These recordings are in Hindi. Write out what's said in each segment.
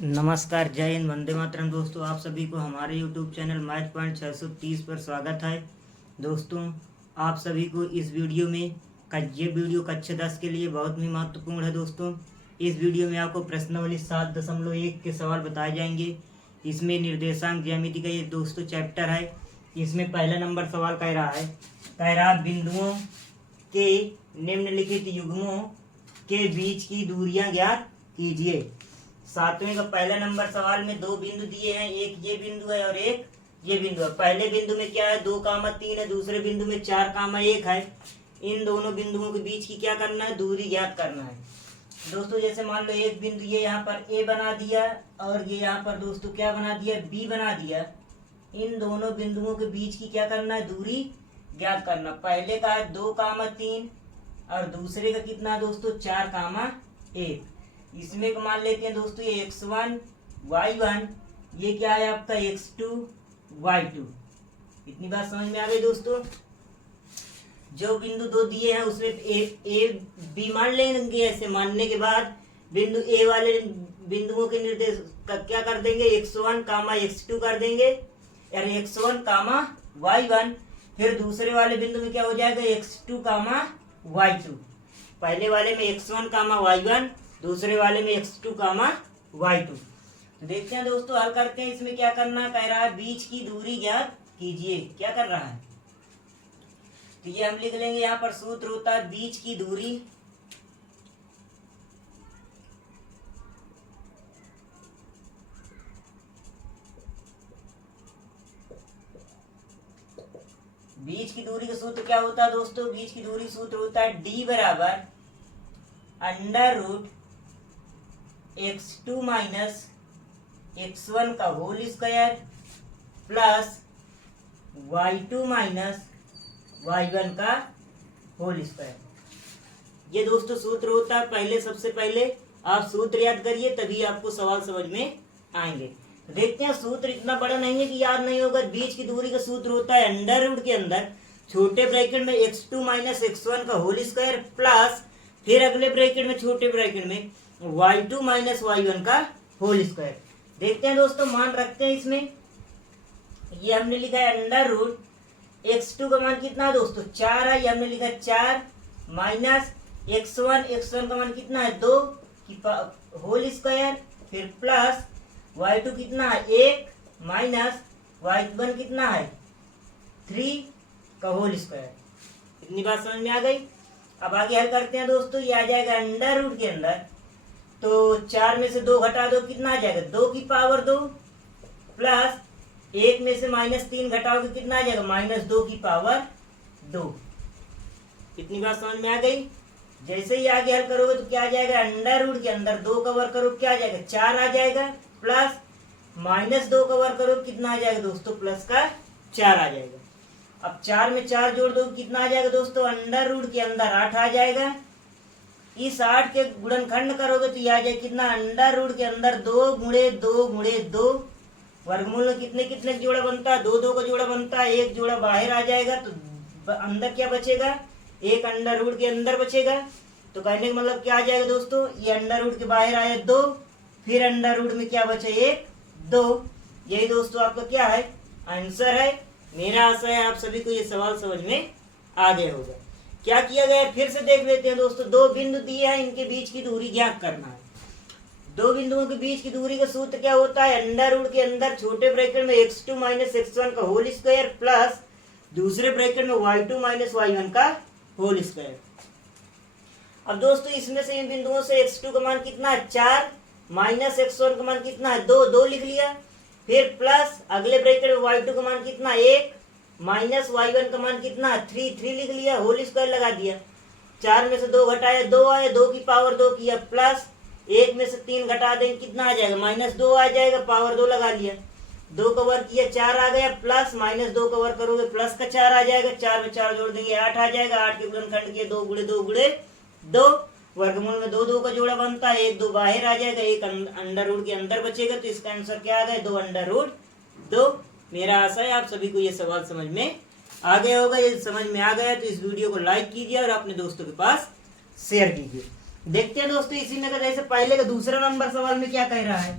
नमस्कार, जय हिंद, वंदे मातरम। दोस्तों, आप सभी को हमारे YouTube चैनल मैथ पॉइंट 630 पर स्वागत है। दोस्तों, आप सभी को इस वीडियो में ये वीडियो कक्षा 10 के लिए बहुत ही महत्वपूर्ण है। दोस्तों, इस वीडियो में आपको प्रश्नावली 7.1 के सवाल बताए जाएंगे। इसमें निर्देशांक ज्यामिति का ये दोस्तों चैप्टर है। इसमें पहला नंबर सवाल कह रहा बिंदुओं के निम्नलिखित युग्मों के बीच की दूरियां ज्ञात कीजिए। सातवें का पहला नंबर सवाल में दो बिंदु दिए हैं, एक ये बिंदु है और एक ये बिंदु है। पहले बिंदु में क्या है, 2, 3 है, दूसरे बिंदु में 4, 1 है। इन दोनों बिंदुओं के बीच की क्या करना है, दूरी ज्ञात करना है। दोस्तों, जैसे मान लो एक बिंदु ये यहाँ पर ए बना दिया और ये यहाँ पर दोस्तों क्या बना दिया, बी बना दिया। इन दोनों बिंदुओं के बीच की क्या करना है, दूरी ज्ञात करना। पहले का है 2, 3 और दूसरे का कितना है दोस्तों, 4, 1। इसमें मान लेते हैं दोस्तों ये x1 y1, ये क्या है आपका x2 y2। इतनी बात समझ में आ गई दोस्तों। जो बिंदु दो दिए हैं उसमें ए बी मान लेंगे। ऐसे मानने के बाद बिंदु ए वाले बिंदुओं के निर्देश का क्या कर देंगे, x1, x2 कर देंगे, यानी x1, y1। फिर दूसरे वाले बिंदु में क्या हो जाएगा, x2, y2। पहले वाले में x1, y1, दूसरे वाले में x2, y2। तो देखते हैं दोस्तों, हल करते हैं। इसमें क्या करना कह रहा है, बीच की दूरी ज्ञात कीजिए। क्या कर रहा है, तो ये हम लिख लेंगे। यहाँ पर सूत्र होता है बीच की दूरी का सूत्र क्या होता है दोस्तों, बीच की दूरी सूत्र होता है d बराबर √ x2 माइनस x1 का whole square plus y2 minus y1 का होल स्क्वायर। ये दोस्तों सूत्र होता है। पहले सबसे पहले आप सूत्र याद करिए, तभी आपको सवाल समझ में आएंगे। तो देखते हैं, सूत्र इतना बड़ा नहीं है कि याद नहीं होगा। बीच की दूरी का सूत्र होता है √ के अंदर छोटे ब्रैकेट में x2 माइनस x1 का होल स्क्वायर प्लस फिर अगले ब्रैकेट में छोटे ब्रैकेट में y2 माइनस y1 का होल स्क्वायर। देखते हैं दोस्तों, मान रखते हैं इसमें। ये हमने लिखा है √ x2 का मान कितना है दोस्तों, 4 है। ये हमने लिखा है 4 माइनस x1 का मान कितना है, 2 की होल स्क्वायर, फिर प्लस y2 कितना है, 1 माइनस y1 कितना है, 3 का होल स्क्वायर। इतनी बात समझ में आ गई। अब आगे हल करते हैं दोस्तों। ये आ जाएगा √ के अंदर, तो 4 में से 2 घटा दो, कितना आ जाएगा, 2 की पावर 2 प्लस 1 में से -3 घटाओगे, कितना आ जाएगा, -2 की पावर 2। इतनी बात समझ में आ गई। जैसे ही आगे हल करोगे तो क्या आ जाएगा, √ के अंदर 2 कवर करो, क्या आ जाएगा, 4 आ जाएगा, प्लस -2 कवर करो, कितना आ जाएगा दोस्तों, प्लस का 4 आ जाएगा। अब 4 में 4 जोड़ दो, कितना आ जाएगा दोस्तों, √ के अंदर 8 आ जाएगा। इस 8 के गुणनखंड करोगे तो ये आ जाएगा कितना, √ के अंदर 2 गुणे 2 गुणे 2। वर्गमूल में कितने कितने जोड़ा बनता है, 2 2 का जोड़ा बनता है, एक जोड़ा बाहर आ जाएगा, तो अंदर क्या बचेगा, एक √ के अंदर बचेगा। तो कहने का मतलब क्या आ जाएगा दोस्तों, ये √ के बाहर आया 2, फिर √ में क्या बचा, 1 2। यही दोस्तों आपका क्या है, आंसर है। मेरा आशा है आप सभी को ये सवाल समझ में आ गया होगा। क्या किया गया फिर से देख लेते हैं दोस्तों। दो बिंदु दिए हैं, इनके बीच की दूरी ज्ञात करना है। दो बिंदुओं के बीच की दूरी का सूत्र क्या होता है, √ के अंदर छोटे ब्रैकेट में x2 माइनस x1 का होल स्क्वायर प्लस दूसरे ब्रैकेट में y2 माइनस y1 का होल स्क्वायर। अब दोस्तों इसमें से इन बिंदुओं से x2 का मान कितना है, 4 माइनस x1 का मान कितना है, 2 2 लिख लिया। फिर प्लस अगले ब्रैकेट में y2 का मान कितना, 1 माइनस y1 का मान कितना है, 3 3 लिख लिया, होल स्क्वायर लगा दिया। 4 में से 2 घटाया, 2 आया, 2 की पावर 2 किया, प्लस 1 में से 3 घटा देंगे, कितना आ जाएगा, -2 आ जाएगा, पावर 2 लगा लिया। 2 कवर किया, 4 आ गया, प्लस -2 कवर करोगे, प्लस का 4 आ जाएगा। 4 में 4 जोड़ देंगे, 8 आ जाएगा। 8 के गुणनखंड किए, 2 गुणे 2 गुणे 2। वर्गमूल में 2 2 का जोड़ा बनता है, 1 2 बाहर आ जाएगा, एक √ के अंदर बचेगा। तो इसका आंसर क्या आ गया, 2 √ 2। मेरा आशा है आप सभी को ये सवाल समझ में आ गया होगा। ये समझ में आ गया तो इस वीडियो को लाइक कीजिए और अपने दोस्तों के पास शेयर कीजिए। देखते हैं दोस्तों इसी में जैसे पहले का दूसरा नंबर सवाल में क्या कह रहा है।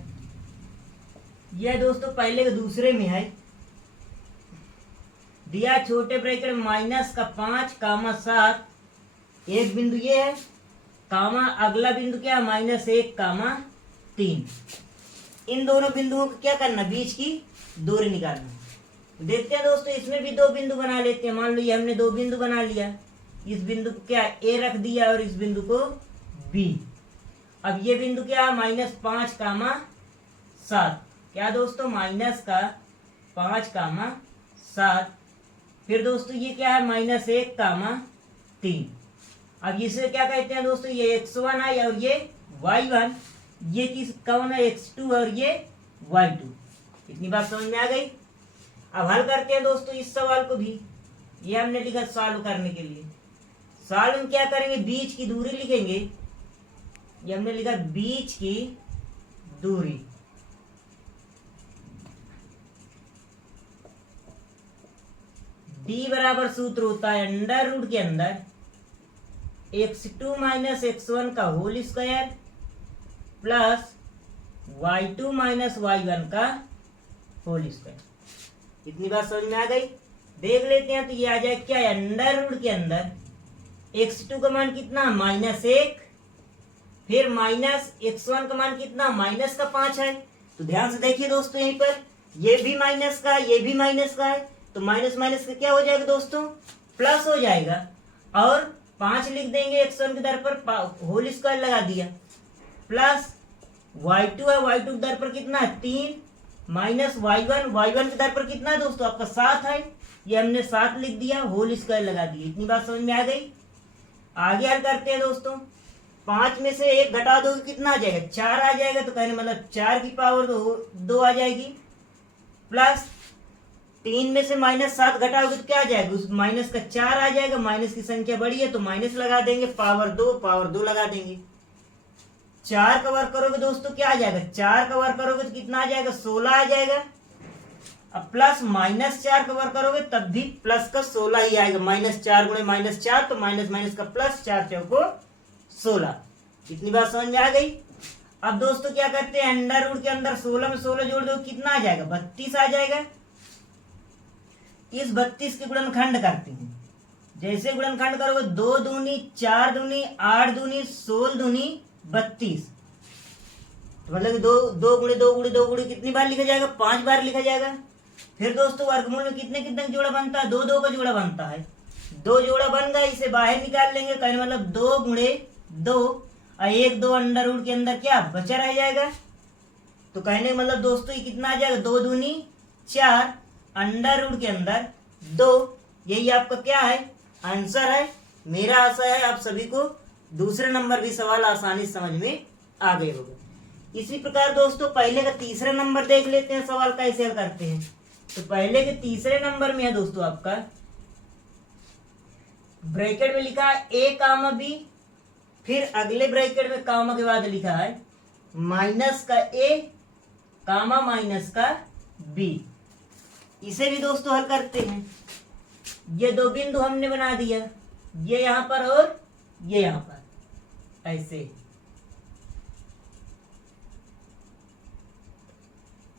यह दोस्तों पहले के दूसरे में है, दिया छोटे ब्रैकेट में माइनस का 5 कामा 7, एक बिंदु ये है, कामा अगला बिंदु क्या, -1 कामा 3। इन दोनों बिंदुओं को क्या करना, बीच की दूरी निकालना। देखते हैं दोस्तों, इसमें भी दो बिंदु बना लेते हैं। मान लो ये हमने दो बिंदु बना लिया, इस बिंदु को क्या ए रख दिया और इस बिंदु को बी। अब ये बिंदु क्या, -5 कामा 7, क्या दोस्तों, माइनस का 5 कामा 7। फिर दोस्तों ये क्या है, -1 कामा 3। अब इसे क्या कहते हैं दोस्तों, ये x1 है और ये y1, ये किस कौन है, x2 और ये y2। इतनी बात समझ में आ गई। अब हल करते हैं दोस्तों इस सवाल को भी। ये हमने लिखा सॉल्व करने के लिए। सॉल्व में क्या करेंगे, बीच की दूरी लिखेंगे। ये हमने लिखा बीच की दूरी। d बराबर सूत्र होता है अंडर रूट के अंदर x2 माइनस x1 का whole square plus y2 minus y1 का होल स्क्वायर। इतनी बात समझ में आ गई। देख लेते हैं, तो ये आ जाए क्या है, अंडर रूट के अंदर x2 का मान कितना, -1, फिर माइनस x1 का मान कितना, -5 है। तो ध्यान से देखिए दोस्तों, यहीं पर ये भी माइनस का, ये भी माइनस का है, तो माइनस माइनस का क्या हो जाएगा दोस्तों, प्लस हो जाएगा। और 5 लिख देंगे x1 के दर पर, होल स्क्वायर लगा दिया, प्लस y2 है, y2 के दर पर कितना है 3, माइनस y1 के दर पर कितना है दोस्तों आपका 7 है, ये हमने 7 लिख दिया, होल स्क्वायर लगा दिया। इतनी बात समझ में आ गई। आगे हल करते हैं दोस्तों। 5 में से 1 घटा दो कितना आ जाएगा, 4 आ जाएगा। तो कहने मतलब 4 की पावर 2 आ जाएगी, प्लस 3 में से -7 घटाओगे तो क्या आ जाएगा, उस माइनस का 4 आ जाएगा। माइनस की संख्या बड़ी है तो माइनस लगा देंगे, पावर 2 लगा देंगे। 4 का वर्ग करोगे दोस्तों क्या आ जाएगा, 4 का वर्ग करोगे तो कितना आ जाएगा, 16 आ जाएगा। अब प्लस -4 का वर्ग करोगे तब भी प्लस का 16 ही आएगा। -4 गुणे -4 तो माइनस माइनस का प्लस, 4 चौको 16। इतनी बात समझ में आ गई। अब दोस्तों क्या करते हैं, अंडर रूट के अंदर 16 में 16 जोड़ दो कितना आ जाएगा, 32 आ जाएगा। इस 32 के गुणनखंड करते हैं। जैसे गुणनखंड करोगे 2 दूनी 4 दूनी 8 दूनी 16 दूनी 32, मतलब 2 गुणे 2 गुणे 2 गुणे कितनी बार लिखा जाएगा, 5 बार लिखा जाएगा। फिर दोस्तों वर्गमूल में कितने कितने जोड़ा बनता है, 2 का जोड़ा बनता है। 2 जोड़ा बन गया, इसे बाहर निकाल लेंगे, कहने मतलब 2 गुणे 2 और 1 2 अंडर रूट के अंदर क्या बचा रह जाएगा। तो कहने मतलब दोस्तों ये कितना आ जाएगा, 2 दूनी 4 अंडर रूट के अंदर 2। यही आपका क्या है, आंसर है। मेरा आशा है आप सभी को दूसरे नंबर भी सवाल आसानी से समझ में आ गए होगा। इसी प्रकार दोस्तों पहले का तीसरा नंबर देख लेते हैं, सवाल कैसे हल करते हैं। तो पहले के तीसरे नंबर में है दोस्तों आपका, ब्रैकेट में लिखा है a कामा b, फिर अगले ब्रैकेट में कामा के बाद लिखा है माइनस का a कामा माइनस का b। इसे भी दोस्तों हल करते हैं। ये दो बिंदु हमने बना दिया, ये यहां पर और ये यहां पर, ऐसे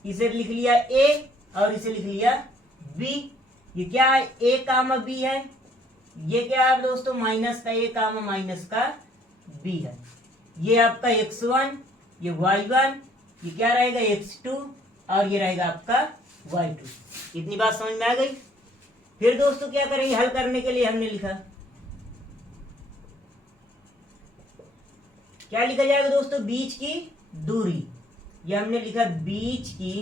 इसे लिख लिया a और इसे लिख लिया b। ये क्या है, a कामा b है, ये क्या है दोस्तों, माइनस का a कामा माइनस का b है। ये आपका x1, ये y1, ये क्या रहेगा x2 और ये रहेगा आपका y2। इतनी बात समझ में आ गई। फिर दोस्तों क्या करेंगे, हल करने के लिए हमने लिखा, क्या लिखा जाएगा दोस्तों, बीच की दूरी। ये हमने लिखा बीच की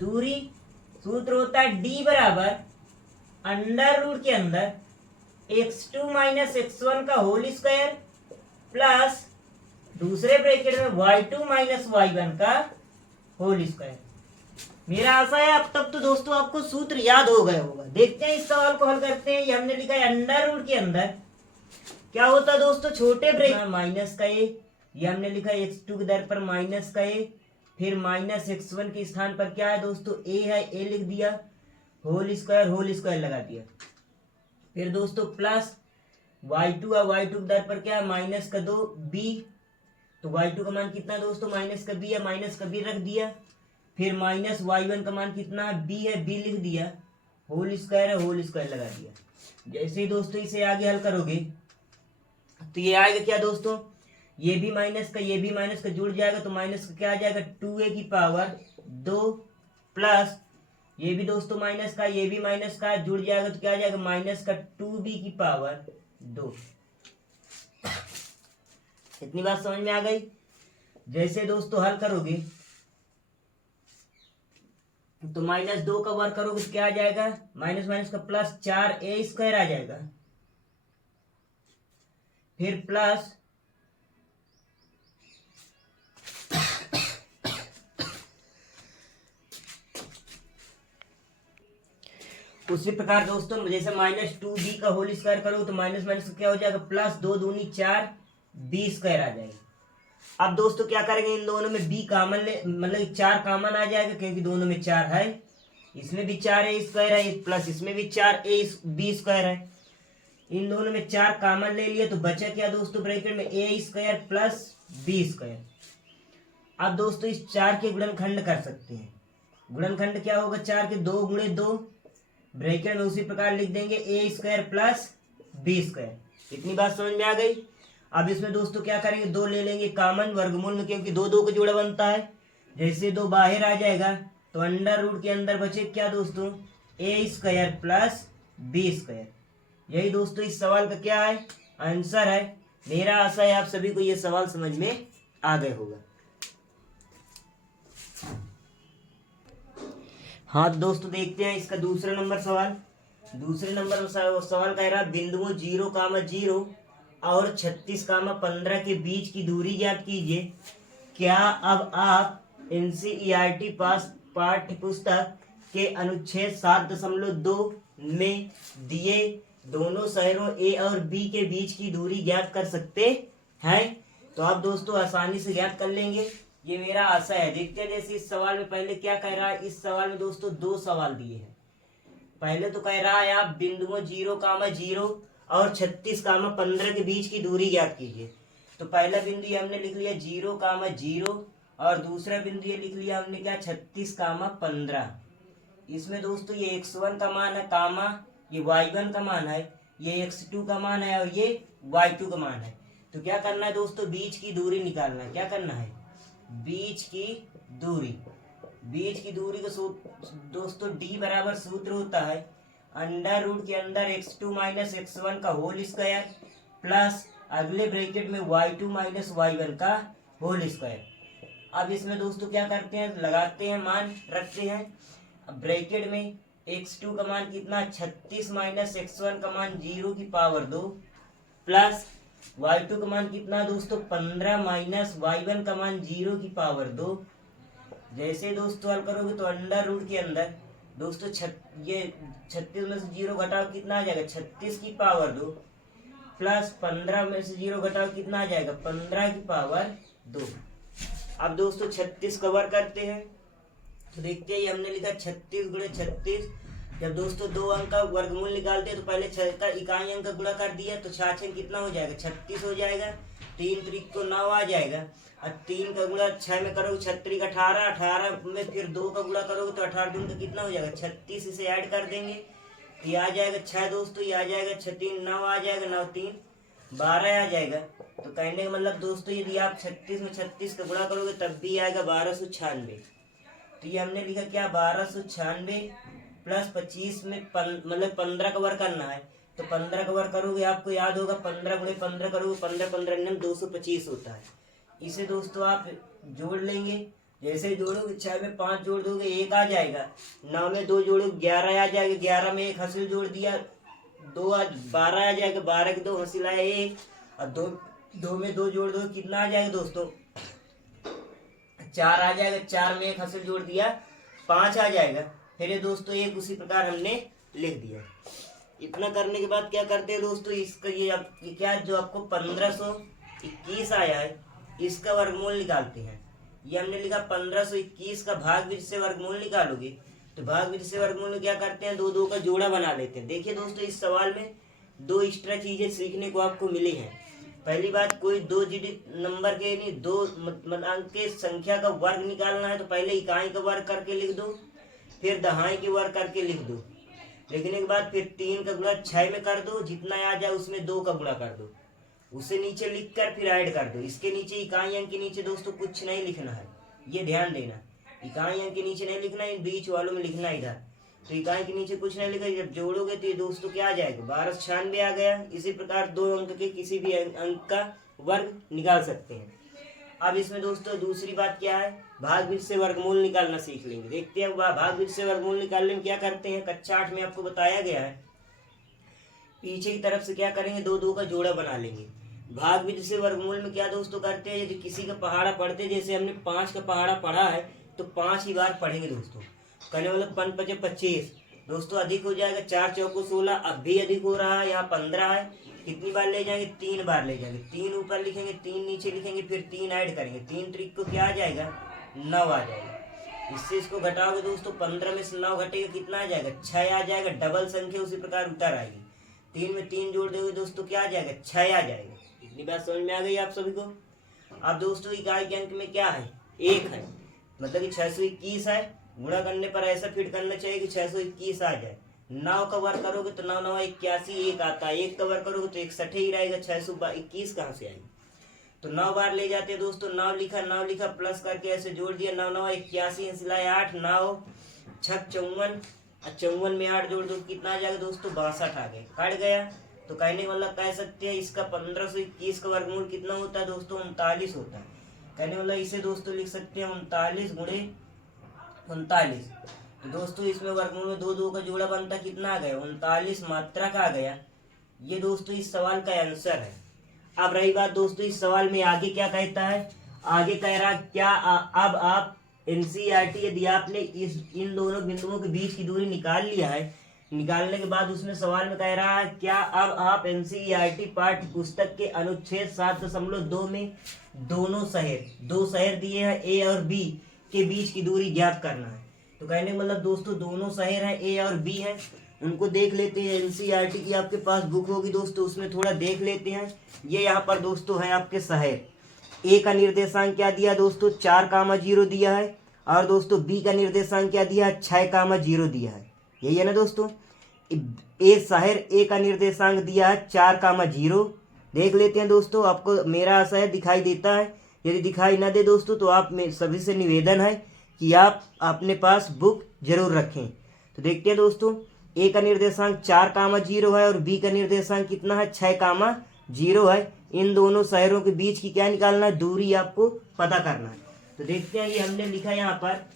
दूरी, सूत्र होता है d बराबर अंडर रूट के अंदर x2 माइनस x1 का होल स्क्वायर प्लस दूसरे ब्रैकेट में y2 माइनस y1 का होल स्क्वायर। मेरा आशा है अब तब तो दोस्तों आपको सूत्र याद हो गया होगा। देखते हैं इस सवाल को हल करते हैं। ये हमने लिखा है अंडर रूट के अंदर क्या होता है दोस्तों, छोटे ब्रैकेट माइनस का a, ये हमने लिखा है x2 के दर पर माइनस का a, फिर माइनस x1 के स्थान पर क्या है दोस्तों a है, a लिख दिया, होल स्क्वायर लगा दिया। फिर दोस्तों प्लस y2 है, y2 के दर पर क्या है माइनस का 2 b, तो y2 का मान कितना है दोस्तों, माइनस का b है, माइनस का b रख दिया। फिर माइनस y1 का मान कितना है, b है, b लिख दिया, होल स्क्वायर है, होल स्क्वायर लगा दिया। जैसे ही दोस्तों इसे आगे हल करोगे तो ये आएगा क्या दोस्तों, ये भी माइनस का ये भी माइनस का जुड़ जाएगा, तो माइनस का क्या आ जाएगा, 2a की पावर 2 प्लस ये भी दोस्तों माइनस का ये भी माइनस का जुड़ जाएगा, तो क्या आ जाएगा, माइनस का 2b की पावर 2। इतनी बात समझ में आ गई। जैसे दोस्तों हल करोगे तो माइनस 2 का वर्ग करोगे तो क्या आ जाएगा, माइनस माइनस का प्लस 4a स्क्वायर आ जाएगा। फिर प्लस उसी प्रकार दोस्तों जैसे माइनस 2b का होल स्क्वायर करोगे तो माइनस माइनस क्या हो जाएगा, प्लस 2 दूनी 4 b स्क्वायर आ जाएगा। अब दोस्तों क्या करेंगे, इन दोनों में b कॉमन ले, मतलब 4 कॉमन आ जाएगा क्योंकि दोनों में 4 है, इसमें भी 4a स्क्वायर है प्लस इसमें भी 4a b स्क्वायर है। इन दोनों में 4 कॉमन ले लिया तो बचा क्या दोस्तों, ब्रैकेट में a square plus b square. अब दोस्तों इस 4 के गुणनखंड कर सकते हैं। गुणनखंड क्या होगा, 4 के 2 गुणे 2, ब्रैकेट में उसी प्रकार लिख देंगे a square plus b square. इतनी बात समझ में आ गई। अब इसमें दोस्तों क्या करेंगे, 2 ले लेंगे कॉमन वर्गमूल में, क्योंकि 2 2 का जोड़ा बनता है। जैसे 2 बाहर आ जाएगा तो अंडर रूट के अंदर बचे क्या दोस्तों, a square plus b square. यही दोस्तों इस सवाल का क्या है, आंसर है। मेरा आशा है आप सभी को ये सवाल समझ में आ गया होगा। हाँ दोस्तों देखते हैं इसका दूसरा नंबर सवाल। दूसरे नंबर सवाल कह रहा, बिंदुओं 0,0 और 36,15 के बीच की दूरी ज्ञात कीजिए। क्या अब आप एनसीईआरटी पाठ्य पुस्तक के अनुच्छेद 7.2 में दिए दोनों शहरों ए और बी के बीच की दूरी ज्ञात कर सकते हैं? तो आप दोस्तों आसानी से ज्ञात कर लेंगे, ये मेरा आशा है। देखते हैं जैसे इस सवाल में पहले क्या कह रहा है। इस सवाल में दोस्तों 2 सवाल दिए हैं। पहले तो कह रहा है आप बिंदुओं 0,0 और 36,15 के बीच की दूरी ज्ञात कीजिए। तो पहला बिंदु ये हमने लिख लिया 0,0 और दूसरा बिंदु ये लिख लिया हमने क्या, 36,15। इसमें दोस्तों ये x1 का मान है कामा, ये y1 का मान है, ये x2 का मान है और ये y2 का मान है। तो क्या करना है दोस्तों, बीच की दूरी निकालना है। क्या करना है, बीच की दूरी। बीच की दूरी का सूत्र दोस्तों d बराबर सूत्र होता है अंडर रूट के अंदर x2 माइनस x1 का होल स्क्वायर प्लस अगले ब्रैकेट में y2 माइनस y1 का होल स्क्वायर। अब इसमें दोस्तों क्या करते हैं, लगाते हैं, मान रखते हैं। अब ब्रैकेट में x2 का मान कितना, 36 माइनस x1 का मान 0 की पावर 2 प्लस y2 का मान कितना दोस्तों, 15 माइनस y1 का मान 0 की पावर 2। जैसे दोस्तों हल करोगे तो अंडर रूट के अंदर दोस्तों ये 36 में से 0 घटाओ कितना आ जाएगा, 36 की पावर 2 प्लस 15 में से 0 घटाओ कितना आ जाएगा, 15 की पावर 2। अब दोस्तों 36 कवर करते हैं तो देखते हैं हमने लिखा 36 गुणे 36। जब दोस्तों 2 अंक का वर्गमूल निकालते हैं तो पहले 6 का इकाई अंक का गुणा कर दिया तो 6 कितना हो जाएगा, 36 हो जाएगा। 3 त्रिक को 9 आ जाएगा और 3 का गुणा 6 में करोगे 6 18, 18 में फिर 2 का गुणा करोगे तो 18 दून का कितना हो जाएगा, 36। इसे ऐड कर देंगे तो ये आ जाएगा 6 दोस्तों, ये आ जाएगा 6 3 9 आ जाएगा, 9 3 12 आ जाएगा। तो कहने का मतलब दोस्तों यदि आप 36 में 36 का गुणा करोगे तब भी आएगा 1296। तो ये हमने लिखा क्या, 1296 प्लस 25 में मतलब 15 का वर्ग करना है। तो 15 का वर्ग करोगे आपको याद होगा 15 गुणे 15 करोगे 15 15 225 होता है। इसे दोस्तों आप जोड़ लेंगे। जैसे ही जोड़ोगे 6 में 5 जोड़ दोगे 1 आ जाएगा, 9 में 2 जोड़ोगे 11 आ जाएगा, 11 में 1 हासिल जोड़ दिया 2 12 आ जाएगा, 12 के 2 हासिल आया 1 और 2 में 2 जोड़ दो कितना आ जाएगा दोस्तों, 4 आ जाएगा, 4 में 1 हासिल जोड़ दिया 5 आ जाएगा। फिर ये दोस्तों 1 उसी प्रकार हमने लिख दिया। इतना करने के बाद क्या करते हैं दोस्तों, इसका ये क्या जो आपको 1521 आया है इसका वर्गमूल निकालते हैं। ये हमने लिखा 1521 का भाग बीज से वर्गमूल निकालोगे तो भाग बीज से वर्गमूल में क्या करते हैं, 2 2 का जोड़ा बना लेते हैं। देखिए दोस्तों इस सवाल में 2 एक्स्ट्रा चीजें सीखने को आपको मिली हैं। पहली बात, कोई दो डिजिट नंबर के नहीं, दो मतलब अंक के संख्या का वर्ग निकालना है तो पहले इकाई का वर्ग करके लिख दो, फिर दहाई के वर्ग करके लिख दो। लिखने के बाद फिर 3 का गुणा 6 में कर दो, जितना आ जाए उसमें 2 का गुणा कर दो, उसे नीचे लिख कर फिर ऐड कर दो। इसके नीचे इकाई अंक के नीचे दोस्तों कुछ नहीं लिखना है, ये ध्यान देना। इकाई अंक के नीचे नहीं लिखना, इन बीच वालों में लिखना इधर। तो इकाई के नीचे कुछ नहीं लिखा, जब जोड़ोगे तो ये दोस्तों क्या आ जाएगा, 1296 आ गया। इसी प्रकार दो अंक के किसी भी अंक का वर्ग निकाल सकते हैं। अब इसमें दोस्तों दूसरी बात क्या है, भाग बीज से वर्गमूल निकालना सीख लेंगे। देखते हैं भाग बीज से वर्गमूल निकालने में क्या करते हैं। कक्षा 8 में आपको बताया गया है, पीछे की तरफ से क्या करेंगे, दो दो का जोड़ा बना लेंगे। भाग बीज से वर्गमूल में क्या दोस्तों करते हैं, यदि किसी का पहाड़ा पढ़ते, जैसे हमने 5 का पहाड़ा पढ़ा है तो 5 ही बार पढ़ेंगे दोस्तों। करने वाला 5 × 5 = 25 दोस्तों, अधिक हो जाएगा 4 × 4 = 16, अब भी अधिक हो रहा है, यहाँ 15 है। कितनी बार ले जाएंगे, 3 बार ले जाएंगे। 3 ऊपर लिखेंगे, 3 नीचे लिखेंगे, फिर 3 ऐड करेंगे, 3 त्रिक को क्या आ जाएगा, 9 आ जाएगा। इससे इसको घटाओगे दोस्तों, 15 में से 9 घटेगा, कितना आ जाएगा, 6 आ जाएगा। डबल संख्या उसी प्रकार उतर आएगी। 3 में 3 जोड़ दोगे दोस्तों, क्या आ जाएगा, 6 आ जाएगा। इतनी बात समझ में आ गई आप सभी को। अब दोस्तों इकाई के अंक में क्या है, 1 है, मतलब कि 621 है। गुणा करने पर ऐसा फिट करना चाहिए कि 621 आ जाए। 9 का वर्ग करोगे तो 9 × 9 = 81, 1 आता है। 1 का वर्ग करोगे तो 61 ही रहेगा, 621 कहाँ से आएगी। तो 9 बार ले जाते हैं दोस्तों, 9 लिखा प्लस करके ऐसे जोड़ दिया, 9 × 9 = 81, सिलाए 8, 9 × 6 = 54, 54 में 8 जोड़ दो, कितना आ जाएगा दोस्तों, 62 आ गया, कट गया। तो कहने वाला कह सकते हैं इसका 1521 का वर्गमूल कितना होता है दोस्तों, 39 होता है। कहने वाला इसे दोस्तों लिख सकते हैं 39 × 39। तो दोस्तों इसमें वर्गमूल में 2 2 का जोड़ा बनता, कितना आ गया, 39 मात्रक आ गया। ये दोस्तों इस सवाल का आंसर है। अब रही बात दोस्तों इस सवाल में आगे क्या कहता है, आगे कह रहा क्या अब आप एनसीईआरटी, यदि आपने इन दोनों बिंदुओं के बीच की दूरी निकाल लिया है, निकालने के बाद उसमें सवाल में कह रहा है क्या अब आप एनसीईआरटी पाठ्य पुस्तक के अनुच्छेद 7.2 में दोनों शहर, 2 शहर दिए हैं ए और बी के बीच की दूरी ज्ञात करना है। तो कहने मतलब दोस्तों दोनों शहर हैं ए और बी हैं, उनको देख लेते हैं। एनसीईआरटी की आपके पास बुक होगी दोस्तों, उसमें थोड़ा देख लेते हैं। ये यहाँ पर दोस्तों है आपके शहर। ए का निर्देशांक क्या दिया दोस्तों, 4,0 दिया है, और दोस्तों बी का निर्देशांक क्या दिया है, 6,0 दिया है। यही है ना दोस्तों, ए शहर ए का निर्देशांक दिया है 4,0। देख लेते हैं दोस्तों, आपको मेरा शहर दिखाई देता है, यदि दिखाई ना दे दोस्तों तो आप में सभी से निवेदन है कि आप अपने पास बुक जरूर रखें। तो देखते हैं दोस्तों, ए का निर्देशांक 4,0 है और बी का निर्देशांक कितना है, 6,0 है। इन दोनों शहरों के बीच की क्या निकालना है, दूरी आपको पता करना है। तो देखते हैं, ये हमने लिखा यहाँ पर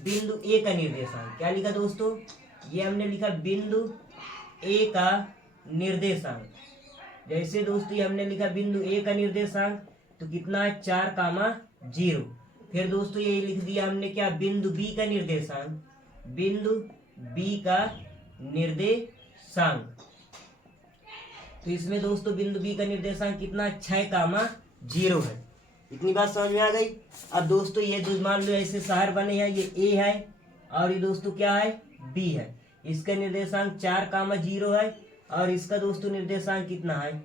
बिंदु ए का निर्देशांक, क्या लिखा दोस्तों, ये हमने लिखा बिंदु ए का निर्देशांक। जैसे दोस्तों ये हमने लिखा बिंदु ए का निर्देशांक, तो कितना है, 4,0। फिर दोस्तों ये लिख दिया हमने क्या, बिंदु बी का निर्देशांक, बिंदु बी का निर्देशांक। तो इसमें दोस्तों बिंदु बी का निर्देशांक कितना, 6,0 है। इतनी बात समझ में आ गई। अब दोस्तों ये जो मान लो ऐसे शहर बने हैं, ये ए है और ये दोस्तों क्या है, बी है। इसका निर्देशांक 4,0 है और इसका दोस्तों निर्देशांक कितना है,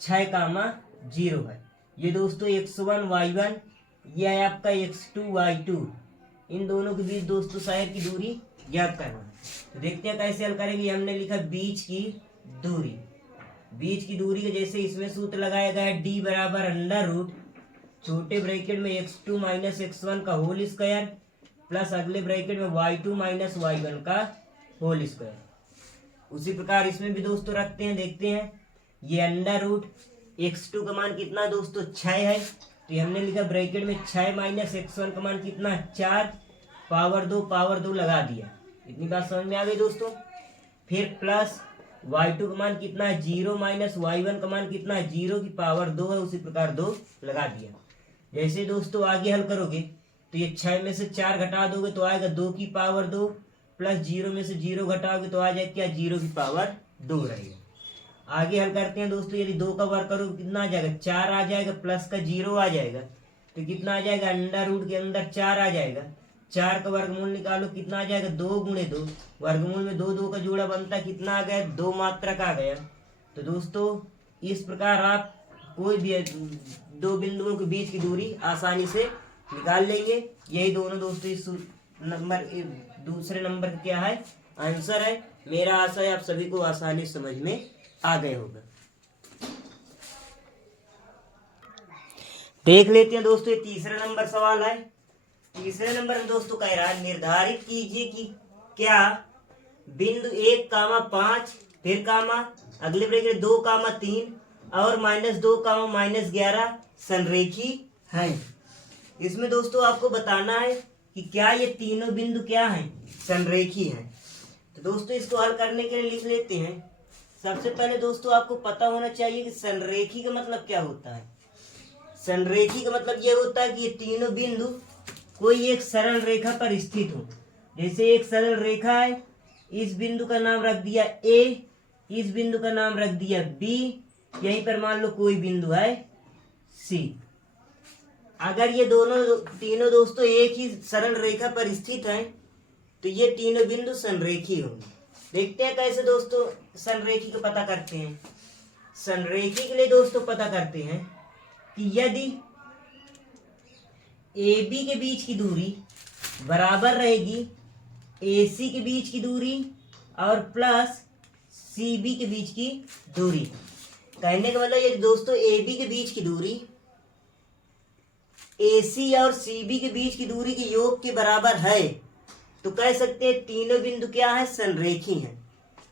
6,0 है। ये दोस्तों x1 y1, ये है आपका x2 y2। इन दोनों के बीच दोस्तों शहर की दूरी ज्ञात करना है। तो देखते हैं कैसे हल करेंगे। हमने लिखा बीच की दूरी, बीच की दूरी के जैसे इसमें सूत्र लगाया गया है d = छोटे ब्रैकेट में x2 - x1 का होल स्क्वायर प्लस अगले ब्रैकेट में y2 - y1 का होल स्क्वायर। उसी प्रकार इसमें भी दोस्तों रखते हैं, देखते हैं। ये x2 का मान कितना दोस्तों, 6 है। तो हमने लिखा ब्रैकेट में 6 - x1 का मान कितना, 4, पावर 2 लगा दिया। इतनी बात समझ में आ गई दोस्तों। फिर प्लस y2 का मान कितना है, 0 - y1 का मान कितना है, 0 की पावर 2 है, उसी प्रकार 2 लगा दिया। जैसे दोस्तों आगे हल करोगे तो ये 6 में से 4 घटा दोगे तो आएगा 2 की पावर 2, प्लस 0 में से 0 घटाओगे तो आ जाएगा क्या, 0 की पावर 2 रहेगा। आगे हल करते हैं दोस्तों, यदि 2 का वर्ग करोगे कितना आ जाएगा, 4 आ जाएगा, प्लस का 0 आ जाएगा, तो कितना आ जाएगा, अंडर के अंदर 4 आ जाएगा। 4 का वर्गमूल निकालो, कितना आ जाएगा, 2 × 2। वर्गमूल में 2 2 का जोड़ा बनता है, कितना आ गया, 2 मात्रक आ गया। तो दोस्तों इस प्रकार आप कोई भी दो बिंदुओं के बीच की दूरी आसानी से निकाल लेंगे। यही दोनों दोस्तों इस नंबर दूसरे नंबर का क्या है, आंसर है। मेरा आशा है आप सभी को आसानी समझ में आ गए होगा। देख लेते हैं दोस्तों, ये तीसरा नंबर सवाल है। तीसरे नंबर में दोस्तों कह रहा है निर्धारित कीजिए कि क्या बिंदु 1,5 फिर कामा अगले ब्रैकेट 2,3 और -2,-11 संरेखी है। इसमें दोस्तों आपको बताना है कि क्या ये तीनों बिंदु क्या हैं, संरेखी हैं। तो दोस्तों इसको हल करने के लिए लिख लेते हैं। सबसे पहले दोस्तों आपको पता होना चाहिए कि संरेखी का मतलब क्या होता है। संरेखी का मतलब ये होता है कि ये तीनों बिंदु कोई एक सरल रेखा पर स्थित हो। जैसे एक सरल रेखा है, इस बिंदु का नाम रख दिया ए, इस बिंदु का नाम रख दिया बी, यहीं पर मान लो कोई बिंदु है सी। अगर ये तीनों दोस्तों एक ही सरल रेखा पर स्थित हैं तो ये तीनों बिंदु संरेखी होंगे। देखते हैं कैसे दोस्तों संरेखी को पता करते हैं। संरेखी के लिए दोस्तों पता करते हैं कि यदि ए बी के बीच की दूरी बराबर रहेगी ए सी के बीच की दूरी और प्लस सी बी के बीच की दूरी। कहने का मतलब यदि दोस्तों ए बी के बीच की दूरी ए सी और सी बी के बीच की दूरी के योग के बराबर है तो कह सकते हैं तीनों बिंदु क्या है, संरेखी हैं।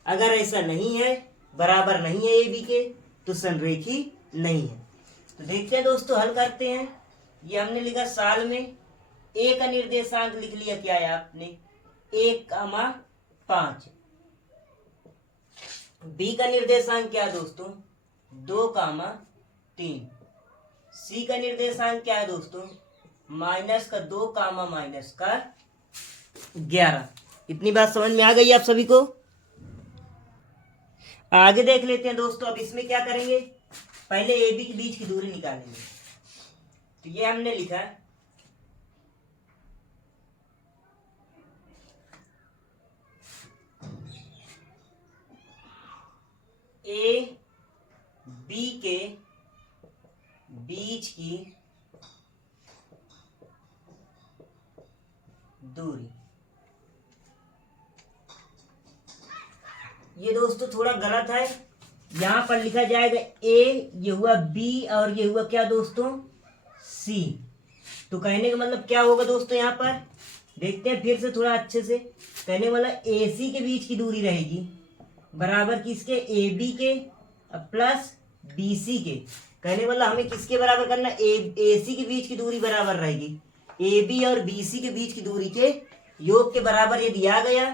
अगर ऐसा नहीं है, बराबर नहीं है ए बी के, तो संरेखी नहीं है। तो देखते हैं दोस्तों, हल करते हैं। ये हमने लिखा साल में ए का निर्देशांक लिख लिया, क्या है आपने 1,5। बी का निर्देशांक क्या है दोस्तों 2,3। सी का निर्देशांक क्या है दोस्तों -2,-11। इतनी बात समझ में आ गई आप सभी को। आगे देख लेते हैं दोस्तों। अब इसमें क्या करेंगे, पहले ए बी के बीच की दूरी निकालेंगे। तो ये हमने लिखा ए बी के बीच की दूरी। ये दोस्तों थोड़ा गलत है, यहां पर लिखा जाएगा ए, ये हुआ बी और ये हुआ क्या दोस्तों सी। तो कहने का मतलब क्या होगा दोस्तों, यहां पर देखते हैं फिर से थोड़ा अच्छे से। कहने वाला ए सी के बीच की दूरी रहेगी बराबर किसके, ए बी के प्लस बी सी के। कहने वाला हमें किसके बराबर करना, ए सी के बीच की दूरी बराबर रहेगी ए बी और बी सी के बीच की दूरी के योग के बराबर। यदि आ गया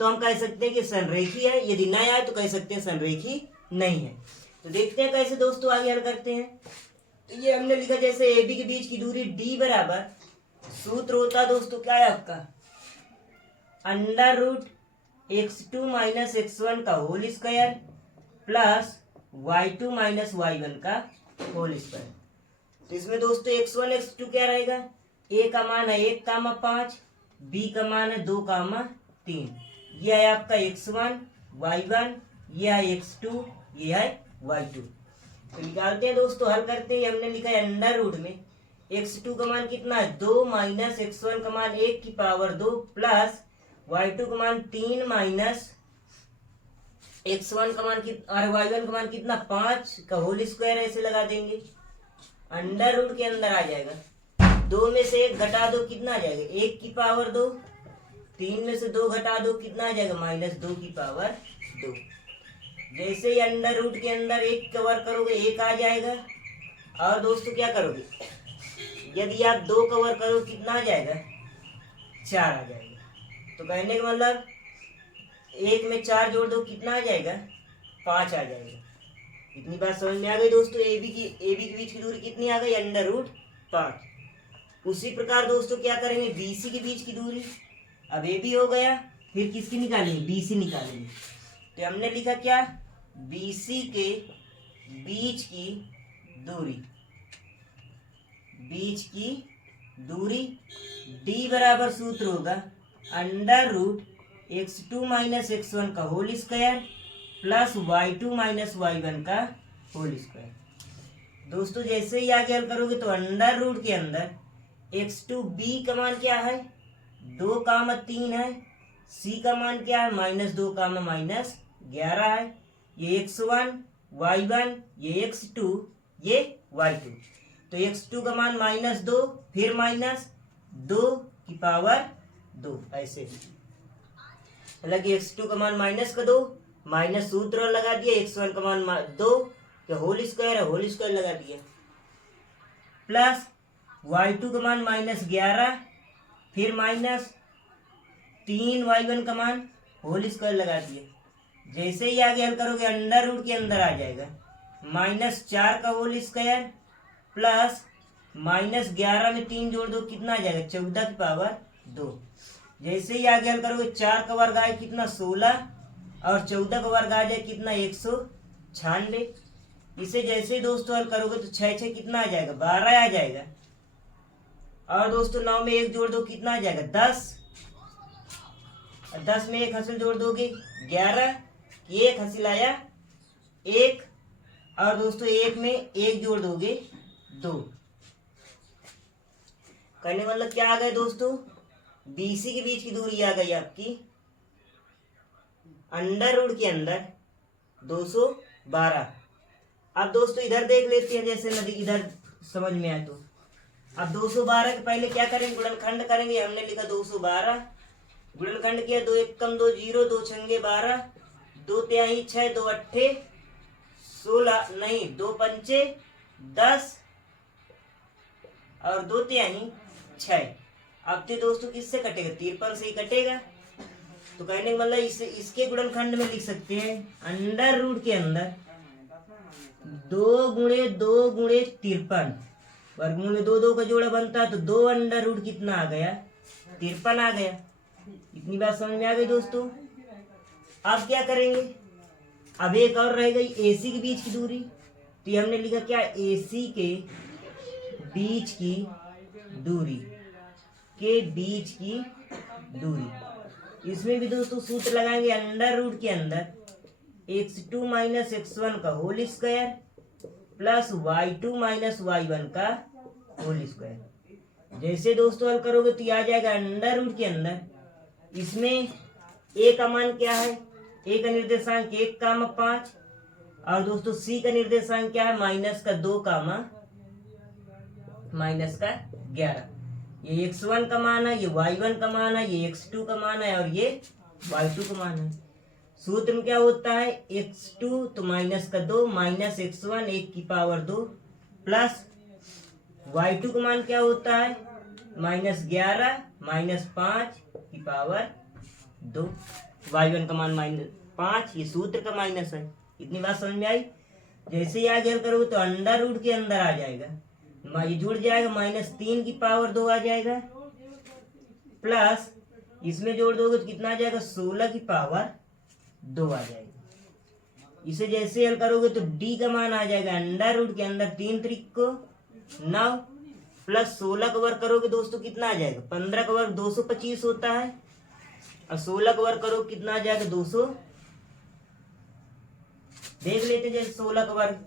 तो हम कह सकते हैं कि संरेखी है, यदि न आए तो कह सकते हैं संरेखी नहीं है। तो देखते हैं कैसे दोस्तों आगे हल करते हैं। तो ये हमने लिखा जैसे ए बी के बीच की दूरी डी बराबर, सूत्र होता दोस्तों क्या है आपका √x2 - x1 का whole square plus y2 - y1 का होल स्क्वायर। तो इसमें दोस्तों x1 x2 क्या रहेगा, a का मान है 1,5, b का मान है 2,3। यह है आपका x1 y1, यह है x2, यह है y2। तो निकालते हैं दोस्तों, हल करते हैं। हमने लिखा है √ में x2 का मान कितना है 2 - x1 का मान 1 की पावर 2 प्लस y2 का मान 3 माइनस x1 का मान और y1 का मान कितना 5 का होल स्क्वायर ऐसे लगा देंगे। √ के अंदर आ जाएगा 2 में से 1 घटा दो कितना आ जाएगा 1 की पावर 2, 3 में से 2 घटा दो कितना आ जाएगा -2 की पावर 2। जैसे ही √ के अंदर 1 कवर करोगे 1 आ जाएगा। और दोस्तों क्या करोगे, यदि आप 2 कवर करो कितना आ जाएगा 4 आ जाएगा। तो कहने का मतलब 1 में 4 जोड़ दो कितना आ जाएगा 5 आ जाएगा। इतनी बात समझ में आ गई दोस्तों। ए बी के बीच की दूरी कितनी आ गई √5। उसी प्रकार दोस्तों क्या करेंगे बी सी के बीच की दूरी। अब ए बी हो गया, फिर किसकी निकालेंगे बी सी निकालेंगे। तो हमने लिखा क्या बी सी के बीच की दूरी डी बराबर सूत्र होगा √x2 - x1 का whole square plus y2 - y1 का होल स्क्वायर। दोस्तों जैसे ही आगे हल करोगे तो अंडर रूट के अंदर x2b का मान क्या है 2, 3 है। c का मान क्या है -2, -11 है। ये x1 y1 ये x2 ये y2। तो x2 का मान -2 फिर -2 ऐसे, मतलब x2 का मान -2 माइनस सूत्र लगा दिया, x1 का मान 2 क्या होल स्क्वायर है, होल स्क्वायर लगा दिया, प्लस y2 का मान -11 फिर -3 y1 का मान होल स्क्वायर लगा दिया। जैसे ही आगे हल करोगे अंडर रूट के अंदर आ जाएगा -4 का होल स्क्वायर प्लस -11 में 3 जोड़ दो कितना आ जाएगा 14 की पावर 2। जैसे ही आगे हल करोगे 4 का वर्ग आए कितना 16 और 14 का वर्ग आ जाए कितना 196। इसे जैसे ही दोस्तों हल करोगे तो 6 कितना आ जाएगा 12 आ जाएगा। और दोस्तों 9 में 1 जोड़ दो कितना आ जाएगा 10। 10 में 1 हासिल जोड़ दोगे 11, 1 हासिल आया 1, और दोस्तों 1 में 1 जोड़ दोगे 2। कहने का मतलब क्या आ गया दोस्तों, बीसी के बीच की दूरी आ गई आपकी अंडर रूट के अंदर 212। अब दोस्तों इधर देख लेते हैं, जैसे नदी इधर समझ में आए तो अब 212 के पहले क्या करेंगे गुणनखंड करेंगे। हमने लिखा 212 गुणनखंड किया 2 एकम 2 0 2 छंगे 12 2 तिहाई 6 2 अट्ठे 16 नहीं 2 पंचे 10 और 2 तिहाई 6। अब तो दोस्तों किससे कटेगा 53 से ही कटेगा। तो कहने का मतलब इसके गुणनखंड में लिख सकते हैं अंडर रूट के अंदर 2 गुणे 2 गुणे 53, वर्गमूल में 2 2 का जोड़ा बनता है तो 2 अंडर रूट कितना आ गया 53 आ गया। इतनी बात समझ में आ गई दोस्तों। अब क्या करेंगे, अब एक और रह गई एसी के बीच की दूरी। तो ये हमने लिखा क्या एसी के बीच की दूरी इसमें भी दोस्तों सूत्र लगाएंगे अंडर रूट के अंदर x2 माइनस x1 का whole square plus y2 minus y1 का होल स्क्वायर। जैसे दोस्तों हल करोगे तो आ जाएगा अंडर रूट के अंदर इसमें a का मान क्या है, a का निर्देशांक 1, 5 और दोस्तों c का निर्देशांक क्या है -2, -11। ये x1 का मान है, ये y1 का मान है, ये x2 का मान है और ये y2 का मान है। सूत्र में क्या होता है x2 तो -2 माइनस x1 1 की पावर 2 प्लस y2 का मान क्या होता है -11 -5 की पावर 2, y1 का मान -5, ये सूत्र का माइनस है। इतनी बात समझ में आई। जैसे ही आगे हल करोगे तो अंडर रूट के अंदर आ जाएगा, ये जुड़ जाएगा -3 की पावर 2 आ जाएगा प्लस इसमें जोड़ दोगे तो कितना आ जाएगा 16 की पावर 2 आ जाएगा। इसे जैसे हल करोगे तो d का मान आ जाएगा अंडर रूट के अंदर 3 त्रिक को 9 प्लस 16 का वर्ग करोगे दोस्तों कितना आ जाएगा 15 का वर्ग 225 होता है और 16 का वर्ग करोगे कितना आ जाएगा 200। देख लेते जैसे 16 का वर्ग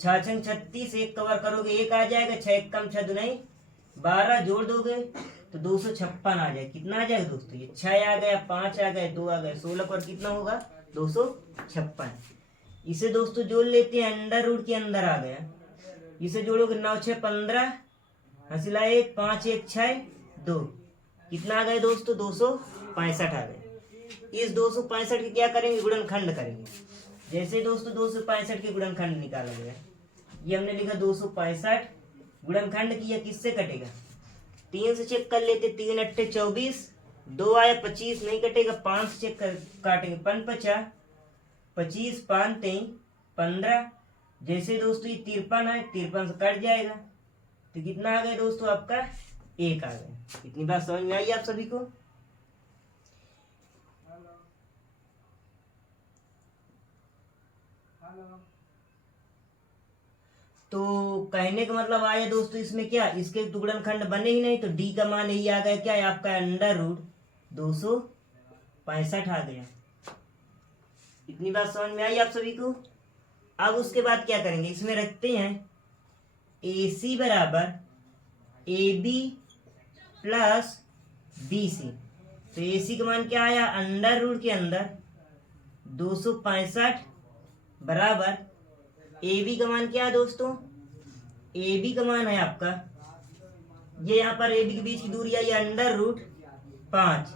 6 छंग 36, 1 का वर्ग करोगे 1 आ जाएगा, 6 एकम 6 दुनाई 12 जोड़ दोगे तो 256 आ जाएगा। कितना आ जाएगा दोस्तों ये 6 आ गया 5 आ गए 2 आ गए 16 पर कितना होगा 256। इसे दोस्तों जोड़ लेते हैं अंडर रूट के अंदर आ गया, इसे जोड़ोगे 9 6 15 हंसिला 1 5 1 6 2 कितना आ गए दोस्तों 265 आ गए। इस 265 के क्या करेंगे गुणनखंड करेंगे। जैसे दोस्तों 265 के गुणनखंड निकाला गया, ये हमने लिखा 265 गुणनखंड किया किससे कटेगा 3 से चेक कर लेते 3 अट्ठे 24 2 आया 25 नहीं कटेगा 5 से चेक काटेंगे 5 50 25 5 3 15। जैसे दोस्तों ये 53 है 53 से कट जाएगा तो कितना आ गया दोस्तों आपका 1 आ गया। इतनी बात समझ में आई आप सभी को। तो कहने का मतलब आया दोस्तों इसमें क्या इसके गुणनखंड बने ही नहीं तो डी का मान यही आ गया क्या है आपका अंडर रूट 265 आ गया। इतनी बात समझ में आई आप सभी को। अब उसके बाद क्या करेंगे, इसमें रखते हैं AC बराबर AB प्लस BC। तो AC का मान क्या आया, अंडर रूट के अंदर 265 बराबर AB का मान क्या है दोस्तों, AB का मान है आपका, ये यहाँ पर AB के बीच की दूरी आई अंडर रूट 5।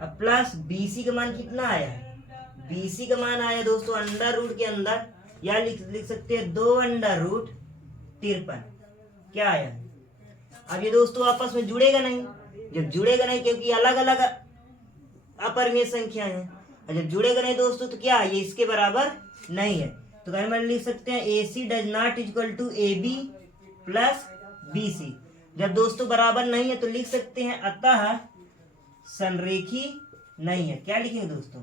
अब प्लस BC का मान कितना आया है, BC का मान आया दोस्तों अंडर रूट के अंदर, या लिख सकते हैं 2 अंडर रूट 53। क्या आया, अब ये दोस्तों आपस में जुड़ेगा नहीं, जब जुड़ेगा नहीं क्योंकि अलग अलग अपरिमेय संख्या है, और जब जुड़ेगा नहीं दोस्तों तो क्या ये इसके बराबर नहीं है। तो घर में लिख सकते हैं AC does not equal to AB plus BC। जब दोस्तों बराबर नहीं है तो लिख सकते हैं अतः संरेखी नहीं है। क्या लिखेंगे दोस्तों,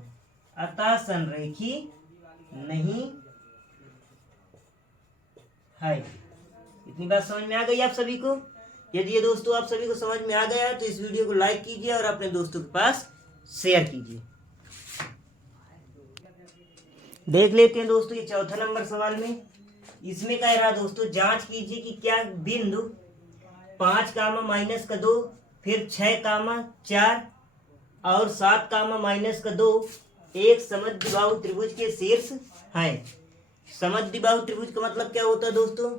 अतः संरेखी नहीं है। इतनी बात समझ में आ गई आप सभी को। यदि ये दोस्तों आप सभी को समझ में आ गया है तो इस वीडियो को लाइक कीजिए और अपने दोस्तों के पास शेयर कीजिए। देख लेते हैं दोस्तों ये चौथा नंबर सवाल में, इसमें कह रहा दोस्तों जांच कीजिए कि क्या बिंदु 5 कामा माइनस का 2 फिर 6 कामा 4 और 7 कामा माइनस का 2 एक समद्विबाहु त्रिभुज के शीर्ष है। समद्विबाहु त्रिभुज का मतलब क्या होता है दोस्तों,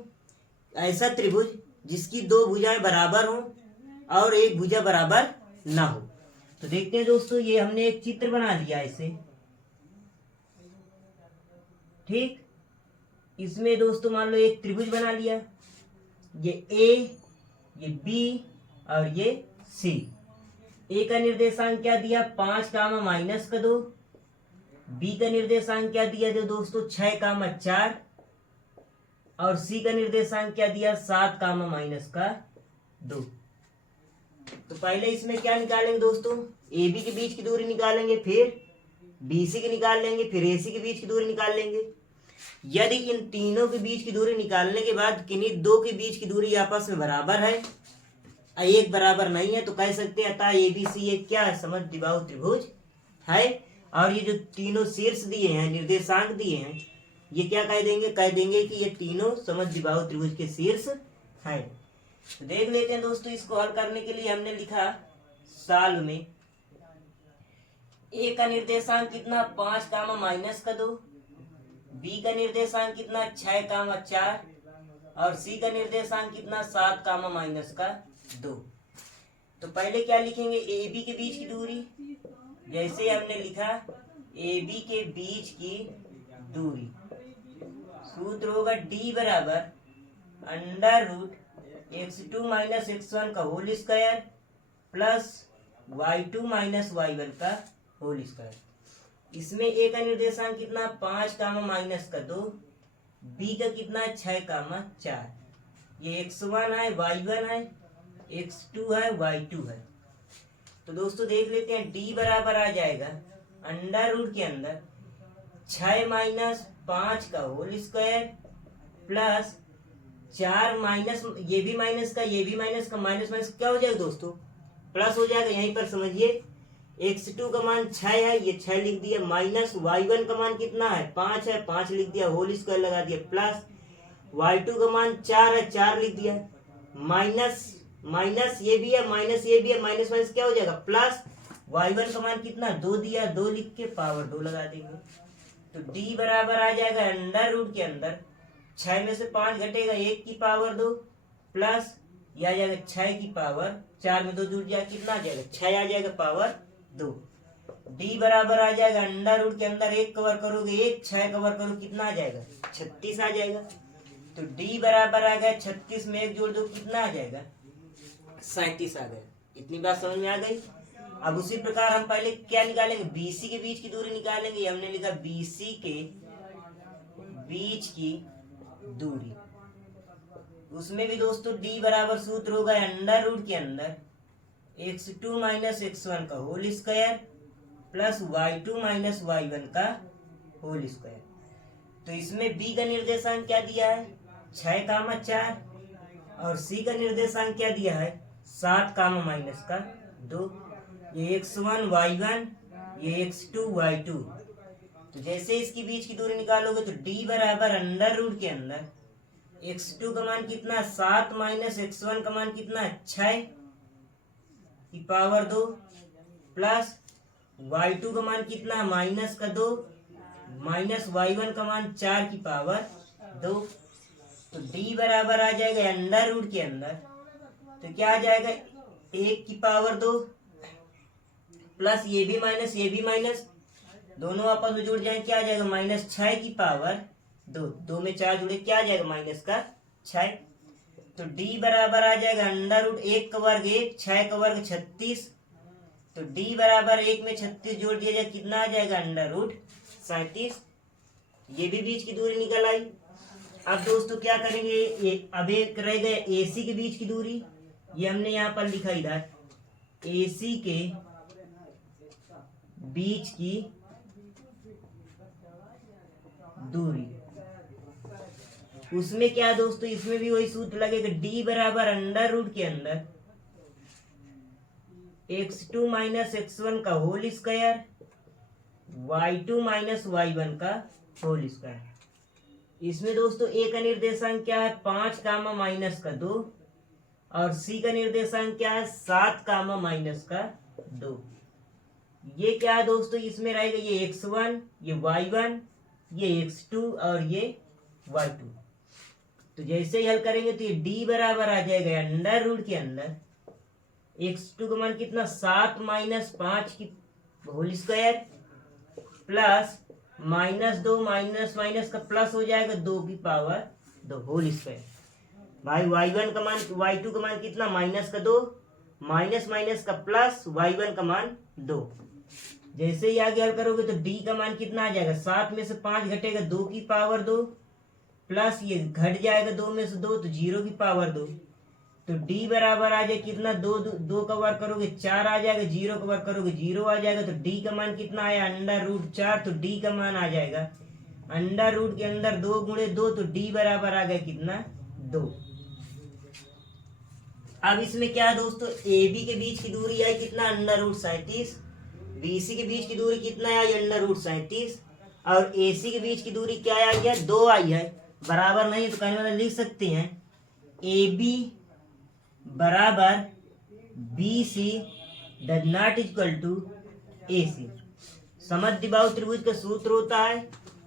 ऐसा त्रिभुज जिसकी 2 भुजाएं बराबर हो और एक भुजा बराबर ना हो। तो देखते हैं दोस्तों, ये हमने एक चित्र बना दिया इसे, ठीक। इसमें दोस्तों मान लो एक त्रिभुज बना लिया, ये A, ये B और ये C। A का निर्देशांक क्या दिया, 5 कामा माइनस का 2। B का निर्देशांक क्या दिया दोस्तों, 6 कामा 4। और C का निर्देशांक क्या दिया, 7 कामा माइनस का 2। तो पहले इसमें क्या निकालेंगे दोस्तों, AB के बीच की दूरी निकालेंगे, फिर BC की निकाल लेंगे, फिर AC के बीच की दूरी निकाल लेंगे। यदि इन तीनों के बीच की दूरी निकालने के बाद किन्हीं दो के बीच की दूरी आपस में बराबर है, एक बराबर नहीं है, तो कह सकते हैं अतः ABC एक क्या है, समद्विबाहु त्रिभुज है। और ये जो तीनों शीर्ष दिए हैं, निर्देशांक दिए हैं, ये क्या कह देंगे कि ये तीनों समद्विबाहु त्रिभुज के शीर्ष है। तो देख लेते हैं दोस्तों, इसको हल करने के लिए हमने लिखा साल में A का निर्देशांक कितना, 5 कामा माइनस का 2। B का निर्देशांक कितना, 6 कामा 4 और C का निर्देशांक कितना, 7 कामा माइनस का 2। तो पहले क्या लिखेंगे, AB के बीच की दूरी, जैसे हमने लिखा AB के बीच की दूरी, सूत्र होगा D बराबर under root x2 minus x1 का whole square plus y2 minus y1 का होल स्क्वायर। इसमें A का निर्देशांक कितना, 5 कामा माइनस का 2। B का कितना, 6 कामा 4। ये x1 है, y1 है, x2 है, y2 है। तो दोस्तों देख लेते हैं, D बराबर आ जाएगा अंडर रूट के अंदर 6 माइनस 5 का होल स्क्वायर प्लस 4 माइनस, ये भी माइनस का, ये भी माइनस का, माइनस माइनस क्या हो जाएगा दोस्तों, प्लस हो जाएगा। यहीं पर समझिए x2 का मान 6 है, ये 6 लिख दिया, माइनस y1 का मान कितना है, 5 है, 5 लिख दिया, होल स्क्वायर लगा दिया, प्लस y2 का मान 4 है, 4 लिख दिया, माइनस माइनस ये भी है, माइनस ये भी है, माइनस माइनस क्या हो जाएगा प्लस, y1 का मान कितना 2 दिया, 2 लिख के पावर 2 लगा देंगे। तो D बराबर आ जाएगा अंडर रूट के अंदर 6 में से 5 घटेगा 1 की पावर 2 प्लस ये आ जाएगा 6 की पावर 4 में 2 जुड़ जाएगा, कितना आ जाएगा 6 आ जाएगा पावर 2। D बराबर आ जाएगा अंडर रूट के अंदर 1 कवर करोगे 1, 6 कवर करो कितना आ जाएगा 36 आ जाएगा। तो D बराबर आ गया 36 में 1 जोड़ दो कितना आ जाएगा 37 आ गया। इतनी बात समझ में आ गई। अब उसी प्रकार हम पहले क्या निकालेंगे, BC के बीच की दूरी निकालेंगे। हमने लिखा BC के बीच की दूरी, उसमें भी दोस्तों D बराबर सूत्र होगा अंडर रूट के अंदर x2 माइनस x1 का whole square plus y2 minus y1 का होल स्क्वायर। तो इसमें B का निर्देशांक क्या दिया है 6 कामा 4 और C का निर्देशांक क्या दिया है 7 कामा माइनस का 2। ये x1 y1, ये x2 y2। तो जैसे इसकी बीच की दूरी निकालोगे तो d बराबर अंडर रूट के अंदर x2 का मान कितना 7 माइनस x1 का मान कितना 6 की पावर 2 प्लस y2 का मान कितना माइनस का 2 माइनस y1 का मान 4 की पावर 2। तो d बराबर आ जाएगा अंडर रूट के अंदर, तो क्या आ जाएगा 1 की पावर 2 प्लस ये भी माइनस दोनों आपस में जुड़ जाए, क्या आ जाएगा माइनस 6 की पावर 2, 2 में 4 जुड़े क्या आ जाएगा माइनस का 6। तो d बराबर आ जाएगा अंडर रूट 1 का वर्ग 1, 6 का वर्ग 36। तो d बराबर 1 में 36 जोड़ दिया जाए कितना आ जाएगा अंडर रूट 37। ये भी बीच की दूरी निकल आई। अब दोस्तों क्या करेंगे, ये अब एक रह गए AC के बीच की दूरी, ये हमने यहाँ पर लिखा इधर AC के बीच की दूरी। उसमें क्या दोस्तों, इसमें भी वही सूत्र लगेगा, d बराबर अंडर रूट के अंदर x2 माइनस x1 का whole square y2 minus y1 का होल स्क्वायर। इसमें दोस्तों a का निर्देशांक क्या है 5 कामा माइनस का 2 और c का निर्देशांक क्या है 7 कामा माइनस का 2। ये क्या है दोस्तों, इसमें रहेगा ये x1, ये y1, ये x2 और ये y2। तो जैसे ही हल करेंगे तो ये d बराबर आ जाएगा अंडर रूट के अंदर x2 का मान कितना 7 माइनस 5 की whole square plus minus 2 minus minus का प्लस हो जाएगा 2 की पावर 2 होल स्क्वायर। भाई y1 का मान y2 का मान कितना माइनस का 2 माइनस माइनस का प्लस y1 का मान 2। जैसे ही आगे हल करोगे तो d का मान कितना आ जाएगा 7 में से 5 घटेगा 2 की पावर 2 प्लस ये घट जाएगा 2 में से 2 तो 0 की पावर 2। तो d बराबर आ जाएगा कितना 2 का वर्ग करोगे 4 आ जाएगा, 0 का वर्ग करोगे 0 आ जाएगा। तो d का मान कितना आया अंडर रूट 4, तो d का मान आ जाएगा अंडर रूट के अंदर 2 गुणे 2, तो d बराबर आ गया कितना 2। अब इसमें क्या है दोस्तों, AB के बीच की दूरी आई कितना अंडर रूट 37, BC के बीच की दूरी कितना आई अंडर रूट 37 और AC के बीच की दूरी क्या आई है 2 आई है। बराबर नहीं तो कहने वाला लिख सकते हैं AB बराबर BC does not equal to AC। समद्विबाहु त्रिभुज का सूत्र होता है,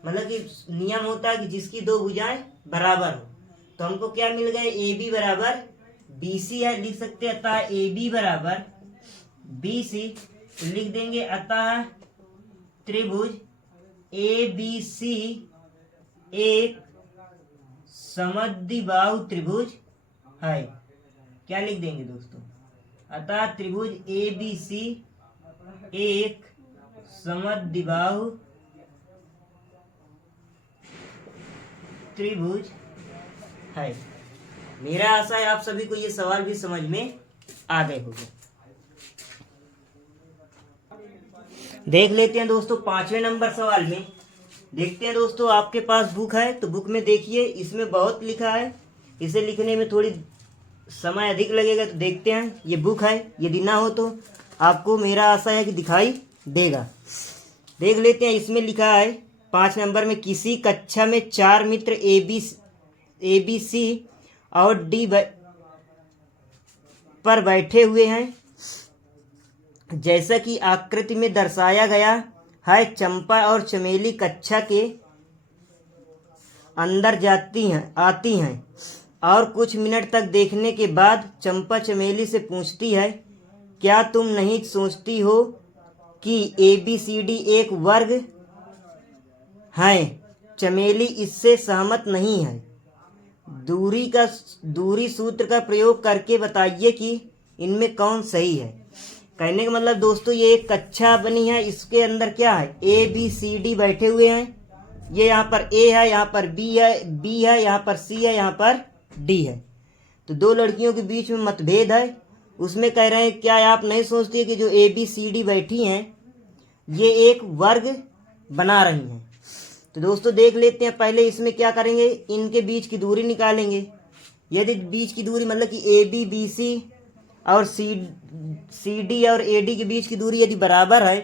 मतलब कि नियम होता है कि जिसकी दो भुजाएं बराबर हो। तो हमको क्या मिल गए AB बराबर BC है, लिख सकते हैं अतः AB बराबर BC। तो लिख देंगे अतः त्रिभुज ABC एक समद्विबाहु त्रिभुज है। क्या लिख देंगे दोस्तों, अतः त्रिभुज ABC एक समद्विबाहु त्रिभुज है। मेरा आशा है आप सभी को ये सवाल भी समझ में आ गए होंगे। देख लेते हैं दोस्तों 5वें नंबर सवाल में। देखते हैं दोस्तों, आपके पास बुक है तो बुक में देखिए, इसमें बहुत लिखा है, इसे लिखने में थोड़ी समय अधिक लगेगा। तो देखते हैं, ये बुक है, यदि ना हो तो आपको मेरा आशा है कि दिखाई देगा। देख लेते हैं, इसमें लिखा है 5 नंबर में, किसी कक्षा में 4 मित्र ABC और D पर बैठे हुए हैं। जैसा कि आकृति में दर्शाया गया है, चंपा और चमेली कक्षा के अंदर आती हैं और कुछ मिनट तक देखने के बाद चंपा चमेली से पूछती है, क्या तुम नहीं सोचती हो कि ABCD एक वर्ग है? चमेली इससे सहमत नहीं है। दूरी सूत्र का प्रयोग करके बताइए कि इनमें कौन सही है। कहने का मतलब दोस्तों, ये एक कक्षा बनी है, इसके अंदर क्या है ABCD बैठे हुए हैं। ये यहाँ पर A है, यहाँ पर B है, यहाँ पर C है, यहाँ पर D है। तो दो लड़कियों के बीच में मतभेद है। उसमें कह रहे हैं, क्या आप नहीं सोचती कि जो ABCD बैठी हैं ये एक वर्ग बना रही हैं? तो दोस्तों देख लेते हैं, पहले इसमें क्या करेंगे, इनके बीच की दूरी निकालेंगे। यदि बीच की दूरी मतलब कि AB BC और CD और AD के बीच की दूरी यदि बराबर है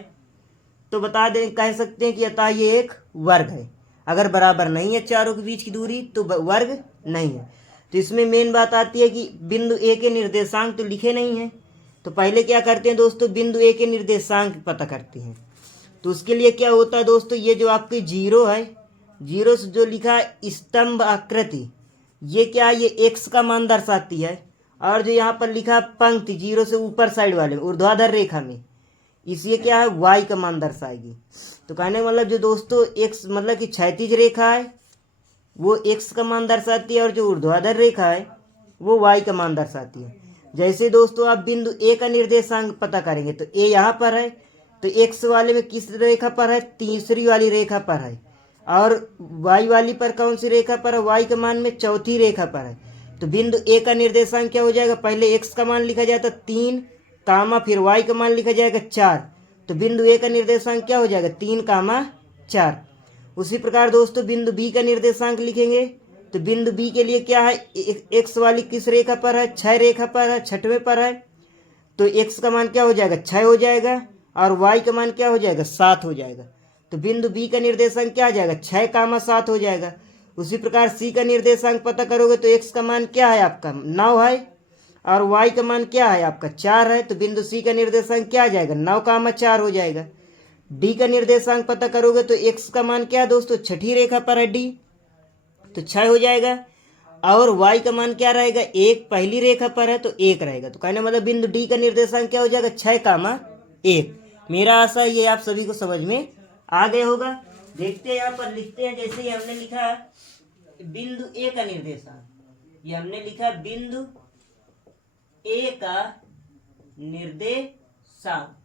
तो बता दें, कह सकते हैं कि अतः ये एक वर्ग है। अगर बराबर नहीं है चारों के बीच की दूरी तो वर्ग नहीं है। तो इसमें मेन बात आती है कि बिंदु ए के निर्देशांक तो लिखे नहीं हैं, तो पहले क्या करते हैं दोस्तों, बिंदु ए के निर्देशांक पता करते हैं। तो उसके लिए क्या होता है दोस्तों, ये जो आपकी जीरो है, जीरो से जो लिखा है स्तंभ आकृति, ये क्या है, ये एक्स का मान दर्शाती है। और जो यहाँ पर लिखा पंक्ति जीरो से ऊपर साइड वाले ऊर्ध्वाधर रेखा में, इसे क्या है, वाई का मान दर्शाएगी। तो कहने का मतलब जो दोस्तों एक्स मतलब कि क्षैतिज रेखा है वो एक्स का मान दर्शाती है, और जो ऊर्ध्वाधर रेखा है वो वाई का मान दर्शाती है। जैसे दोस्तों आप बिंदु ए का निर्देशांक पता करेंगे तो ए यहाँ पर है, तो एक्स वाले में किस रेखा पर है, तीसरी वाली रेखा पर है, और वाई वाली पर कौन सी रेखा पर है, वाई के मान में चौथी रेखा पर है। तो बिंदु ए का निर्देशांक क्या हो जाएगा, पहले एक्स का मान लिखा जाता 3 कामा, फिर वाई का मान लिखा जाएगा 4। तो बिंदु ए का निर्देशांक क्या हो जाएगा, 3 कामा 4। उसी प्रकार दोस्तों बिंदु बी का निर्देशांक लिखेंगे तो बिंदु बी के लिए क्या है, एक्स वाली किस रेखा पर है, 6 रेखा पर है, छठवें पर है। तो एक्स का मान क्या हो जाएगा, 6 हो जाएगा, और वाई का मान क्या हो जाएगा, 7 हो जाएगा। तो बिंदु बी का निर्देशांक क्या आ जाएगा, 6 कामा 7 हो जाएगा। उसी प्रकार सी का निर्देशांक पता करोगे तो एक्स का मान क्या है आपका 9 है, और वाई का मान क्या है आपका 4 है। तो बिंदु सी का निर्देशांक क्या आ जाएगा, 9 कामा 4 हो जाएगा। डी का निर्देशांक पता करोगे तो एक्स का मान क्या है दोस्तों, छठी रेखा पर है डी, तो 6 हो जाएगा। और वाई का मान क्या रहेगा, 1 पहली रेखा पर है तो 1 रहेगा। तो कहने मतलब बिंदु डी का निर्देशांक क्या हो जाएगा, 6 कामा 1। मेरा आशा ये आप सभी को समझ में आ गया होगा। देखते हैं यहाँ पर लिखते हैं, जैसे ही हमने लिखा बिंदु ए का निर्देशांक, ये हमने लिखा बिंदु ए का निर्देशांक।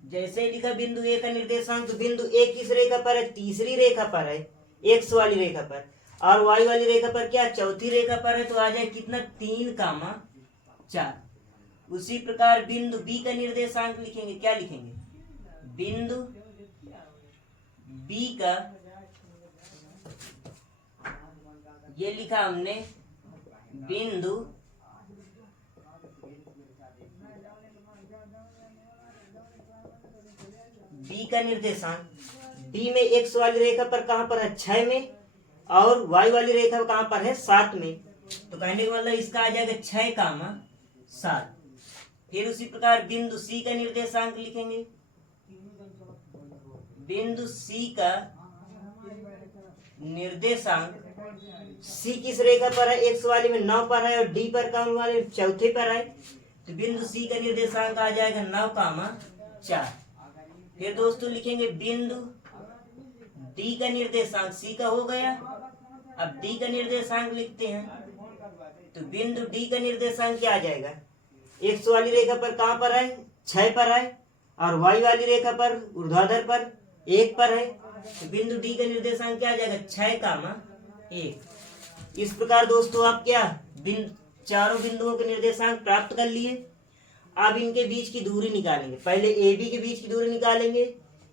जैसे ही लिखा बिंदु ए का निर्देशांक, तो बिंदु ए किस रेखा पर है, तीसरी रेखा पर है, एक्स वाली रेखा पर, और वाई वाली रेखा पर क्या, चौथी रेखा पर है। तो आ जाए कितना, 3 कामा 4। उसी प्रकार बिंदु बी का निर्देशांक लिखेंगे, क्या लिखेंगे, बिंदु बी का, ये लिखा हमने बिंदु बी का निर्देशांक, बी में एक्स वाली रेखा पर कहां पर है, 6 में, और वाई वाली रेखा कहां पर है, 7 में। तो कहने का मतलब इसका आ जाएगा 6 कामा 7। फिर उसी प्रकार बिंदु सी का निर्देशांक लिखेंगे, बिंदु सी का निर्देशांक, सी किस रेखा पर है, एक्स वाली में 9 पर है, और डी पर कौन वाले, चौथे पर है। तो बिंदु सी का निर्देशांक आ जाएगा 9 कामा 4। फिर दोस्तों लिखेंगे बिंदु डी का निर्देशांक, सी का हो गया, अब डी का निर्देशांक लिखते हैं। तो बिंदु डी का निर्देशांक क्या आ जाएगा, एक्स वाली रेखा पर कहां पर है, 6 पर है, और वाई वाली रेखा पर ऊर्ध्वाधर पर 1 पर है। तो बिंदु डी का निर्देशांक क्या आ जाएगा, 6 कामा 1। इस प्रकार दोस्तों आप क्या चारों बिंदुओं के निर्देशांक प्राप्त कर लिए। अब इनके बीच की दूरी निकालेंगे, पहले ए बी के बीच की दूरी निकालेंगे,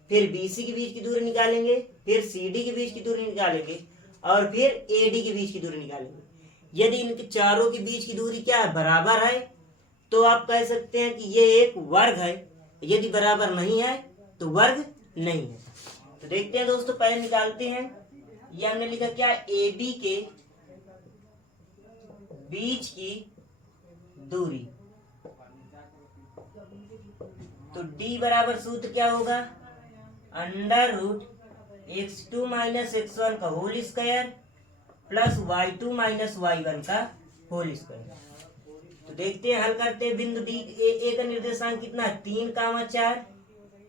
फिर बी सी के बीच की दूरी निकालेंगे, फिर सी डी के बीच की दूरी निकालेंगे, और फिर ए डी के बीच की दूरी निकालेंगे। यदि इनके चारों के बीच की दूरी क्या है, बराबर है, तो आप कह सकते हैं कि ये एक वर्ग है। यदि बराबर नहीं है तो वर्ग नहीं है। तो देखते हैं दोस्तों, पहले निकालते हैं। ये हमने लिखा क्या, ए बी के बीच की दूरी। तो D बराबर सूत्र क्या होगा, √x2 माइनस x1 का whole square plus y2 minus y1 का होल स्क्वायर। तो देखते हैं, हल करते हैं। बिंदु डी ए का निर्देशांक कितना है, 3 कामा 4,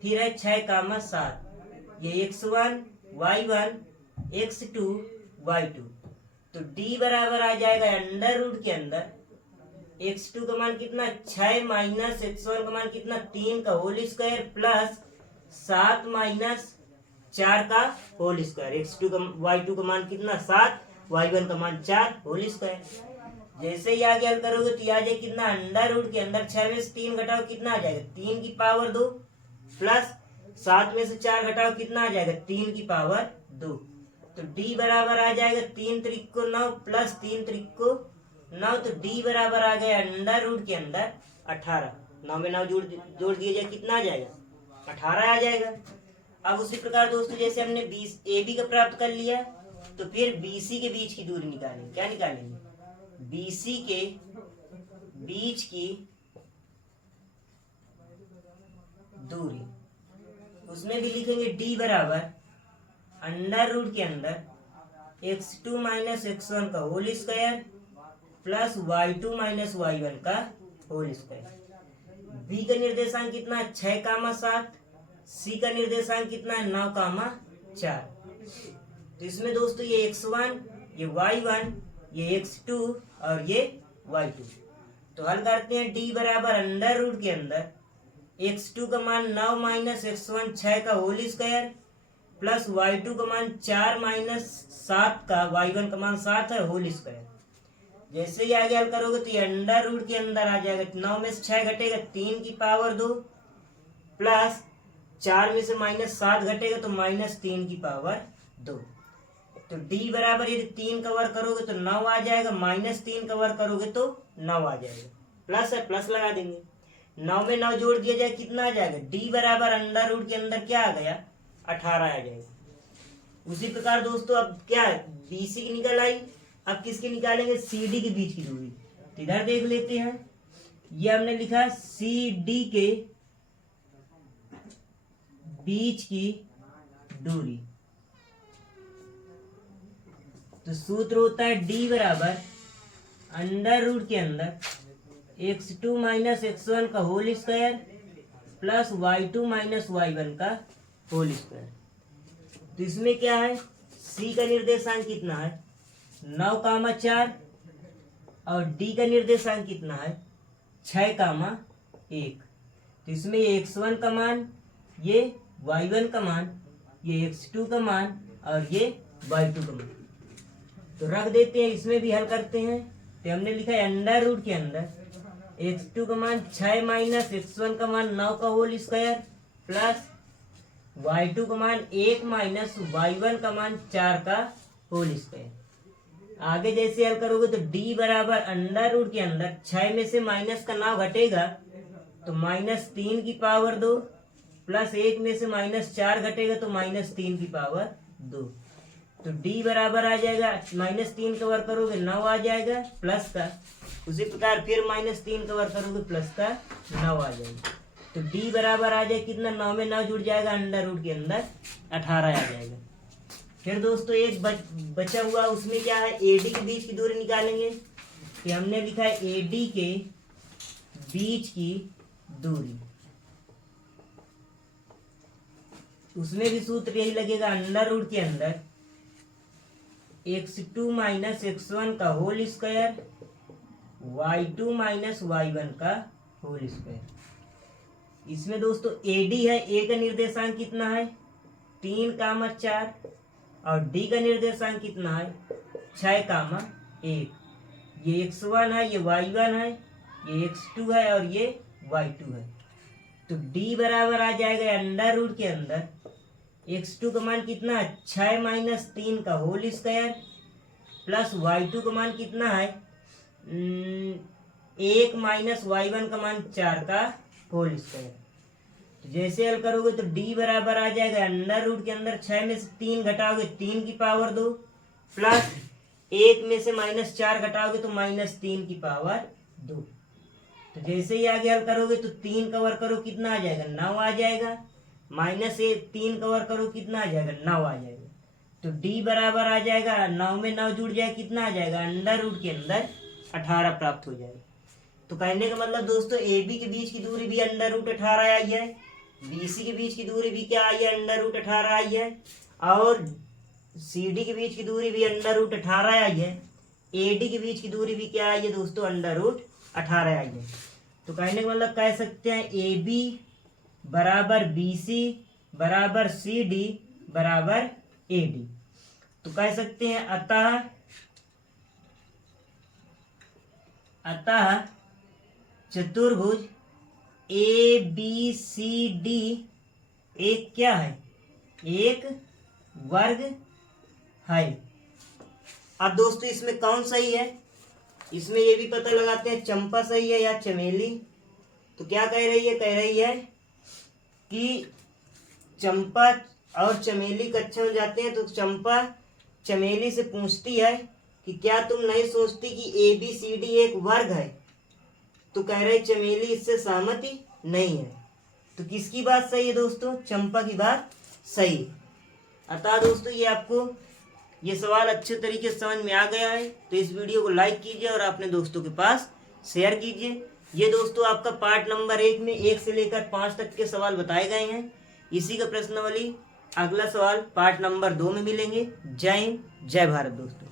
फिर है 6 कामा 7, ये x1 y1 x2 y2। तो D बराबर आ जाएगा अंडर रूट के अंदर x2 का मान कितना, 6 माइनस x1 का मान कितना, 3 का होल स्क्वायर प्लस 7 माइनस 4 का होल स्क्वायर। x2 का y2 का मान कितना, 7, y1 का मान 4 होल स्क्वायर। जैसे ही आगे हल करोगे तो आ जाए कितना, अंडर रूट के अंदर 6 में से 3 घटाओ कितना आ जाएगा, 3 की पावर 2 प्लस 7 में से 4 घटाओ कितना आ जाएगा, 3 की पावर 2। तो D बराबर आ जाएगा 3 त्रिक को 9 प्लस 3 त्रिक को 9। तो D बराबर आ गया अंडर रूट के अंदर 18। 9 में 9 जोड़ दिया जाए कितना आ जाएगा, 18 आ जाएगा। अब उसी प्रकार दोस्तों जैसे हमने ए बी का प्राप्त कर लिया, तो फिर BC के बीच की दूरी निकालेंगे। क्या निकालेंगे? BC के बीच की दूरी, उसमें भी लिखेंगे D बराबर अंडर रूट के अंदर x2 माइनस x1 का whole square plus y2 minus y1 का होल स्क्वायर। B का निर्देशांक कितना है? 6, 7। C का निर्देशांक कितना है? 9, 4। तो इसमें दोस्तों ये x1, ये y1, ये x2 और ये y2। तो हल करते हैं। D बराबर अंडर रूट के अंदर x2 का मान 9 माइनस x1 6 का होल स्क्वायर प्लस y2 का मान 4 माइनस 7 का y1 का मान 7 है होल स्क्वायर। जैसे ही आगे हल करोगे तो ये अंडर रूट के अंदर आ जाएगा। 9 में से 6 घटेगा 3 की पावर 2 प्लस 4 में से माइनस 7 घटेगा तो माइनस 3 की पावर 2। तो D बराबर यदि 3 का वर्ग करोगे तो 9 आ जाएगा, माइनस 3 का वर्ग करोगे तो 9 आ जाएगा। प्लस है, प्लस लगा देंगे। 9 में 9 जोड़ दिया जाए, कितना आ जाएगा? D बराबर अंडर रूट के अंदर क्या आ गया? 18 आ जाएगा। उसी प्रकार दोस्तों अब क्या है? BC की निकल आई, अब किसकी निकालेंगे? CD के बीच की दूरी। तो इधर देख लेते हैं, ये हमने लिखा CD के बीच की दूरी। तो सूत्र होता है D बराबर अंडर रूट के अंदर x2 माइनस x1 का whole square plus y2 minus y1 का होल स्क्वायर। तो इसमें क्या है? C का निर्देशांक कितना है? 9, 4 और D का निर्देशांक कितना है? 6, 1। तो इसमें ये x1 का मान, ये y1 का मान, ये x2 का मान और ये y2 का मान। तो रख देते हैं, इसमें भी हल करते हैं। तो हमने लिखा है अंडर रूट के अंदर x2 का मान 6 माइनस x1 का मान 9 का होल स्क्वायर प्लस y2 का मान 1 माइनस y1 का मान 4 का होल स्क्वायर। आगे जैसे हल करोगे तो D बराबर अंडर रूट के अंदर 6 में से माइनस का 9 घटेगा तो माइनस 3 की पावर 2 प्लस 1 में से माइनस 4 घटेगा तो माइनस 3 की पावर 2। तो D बराबर आ जाएगा, माइनस 3 का वर्ग करोगे 9 आ जाएगा प्लस का, उसी प्रकार फिर माइनस 3 का वर्ग करोगे प्लस का 9 आ जाएगा। तो D बराबर आ जाए कितना? 9 में 9 जुड़ जाएगा, अंडर रूट के अंदर 18 आ जाएगा। फिर दोस्तों एक बचा हुआ, उसमें क्या है? AD के बीच की दूरी निकालेंगे। कि हमने लिखा है AD के बीच की दूरी, उसमें भी सूत्र यही लगेगा अंडर रूट के अंदर x2 माइनस x1 का whole square y2 minus y1 का होल स्क्वायर। इसमें दोस्तों AD है, A का निर्देशांक कितना है? 3, 4 और D का निर्देशांक कितना है? 6, 1। ये x1 है, ये y1 है, ये x2 है और ये y2 है। तो D बराबर आ जाएगा अंडर रूट के अंदर x2 का मान कितना है? 6 माइनस 3 का होल स्क्वायर प्लस y2 का मान कितना है? 1 माइनस y1 का मान 4 का होल स्क्वायर। तो जैसे हल करोगे तो D बराबर आ जाएगा अंडर रूट के अंदर 6 में से 3 घटाओगे 3 की पावर 2 प्लस 1 में से माइनस 4 घटाओगे तो माइनस 3 की पावर 2। तो जैसे ही आगे हल करोगे तो 3 का वर्ग करो कितना आ जाएगा? 9 आ जाएगा, माइनस 3 का वर्ग करो कितना आ जाएगा? 9 आ जाएगा। तो D बराबर आ जाएगा, 9 में 9 जुड़ जाए कितना आ जाएगा? अंडर रूट के अंदर 18 प्राप्त हो जाएगा। तो कहने का मतलब दोस्तों AB के बीच की दूरी भी अंडर रूट 18 आई है, BC के बीच की दूरी भी क्या आई है? अंडर रूट 18 आई है, और CD के बीच की दूरी भी अंडर रूट 18 आई है, AD के बीच की दूरी भी क्या आई है दोस्तों? अंडर रूट 18 आई है। तो कहने का मतलब कह सकते हैं AB बराबर BC बराबर CD बराबर AD। तो कह सकते हैं अतः चतुर्भुज ABCD एक क्या है? एक वर्ग है। अब दोस्तों इसमें कौन सही है? इसमें ये भी पता लगाते हैं चंपा सही है या चमेली। तो क्या कह रही है? कह रही है कि चंपा और चमेली कक्षा में जाते हैं, तो चंपा चमेली से पूछती है कि क्या तुम नहीं सोचती कि ABCD एक वर्ग है? तो कह रहे चमेली इससे सहमति नहीं है। तो किसकी बात सही है दोस्तों? चंपा की बात सही है। अतः दोस्तों ये सवाल अच्छे तरीके से समझ में आ गया है, तो इस वीडियो को लाइक कीजिए और अपने दोस्तों के पास शेयर कीजिए। ये दोस्तों आपका पार्ट नंबर 1 में 1 से लेकर 5 तक के सवाल बताए गए हैं। इसी का प्रश्नावली अगला सवाल पार्ट नंबर 2 में मिलेंगे। जय हिंद, जय भारत दोस्तों।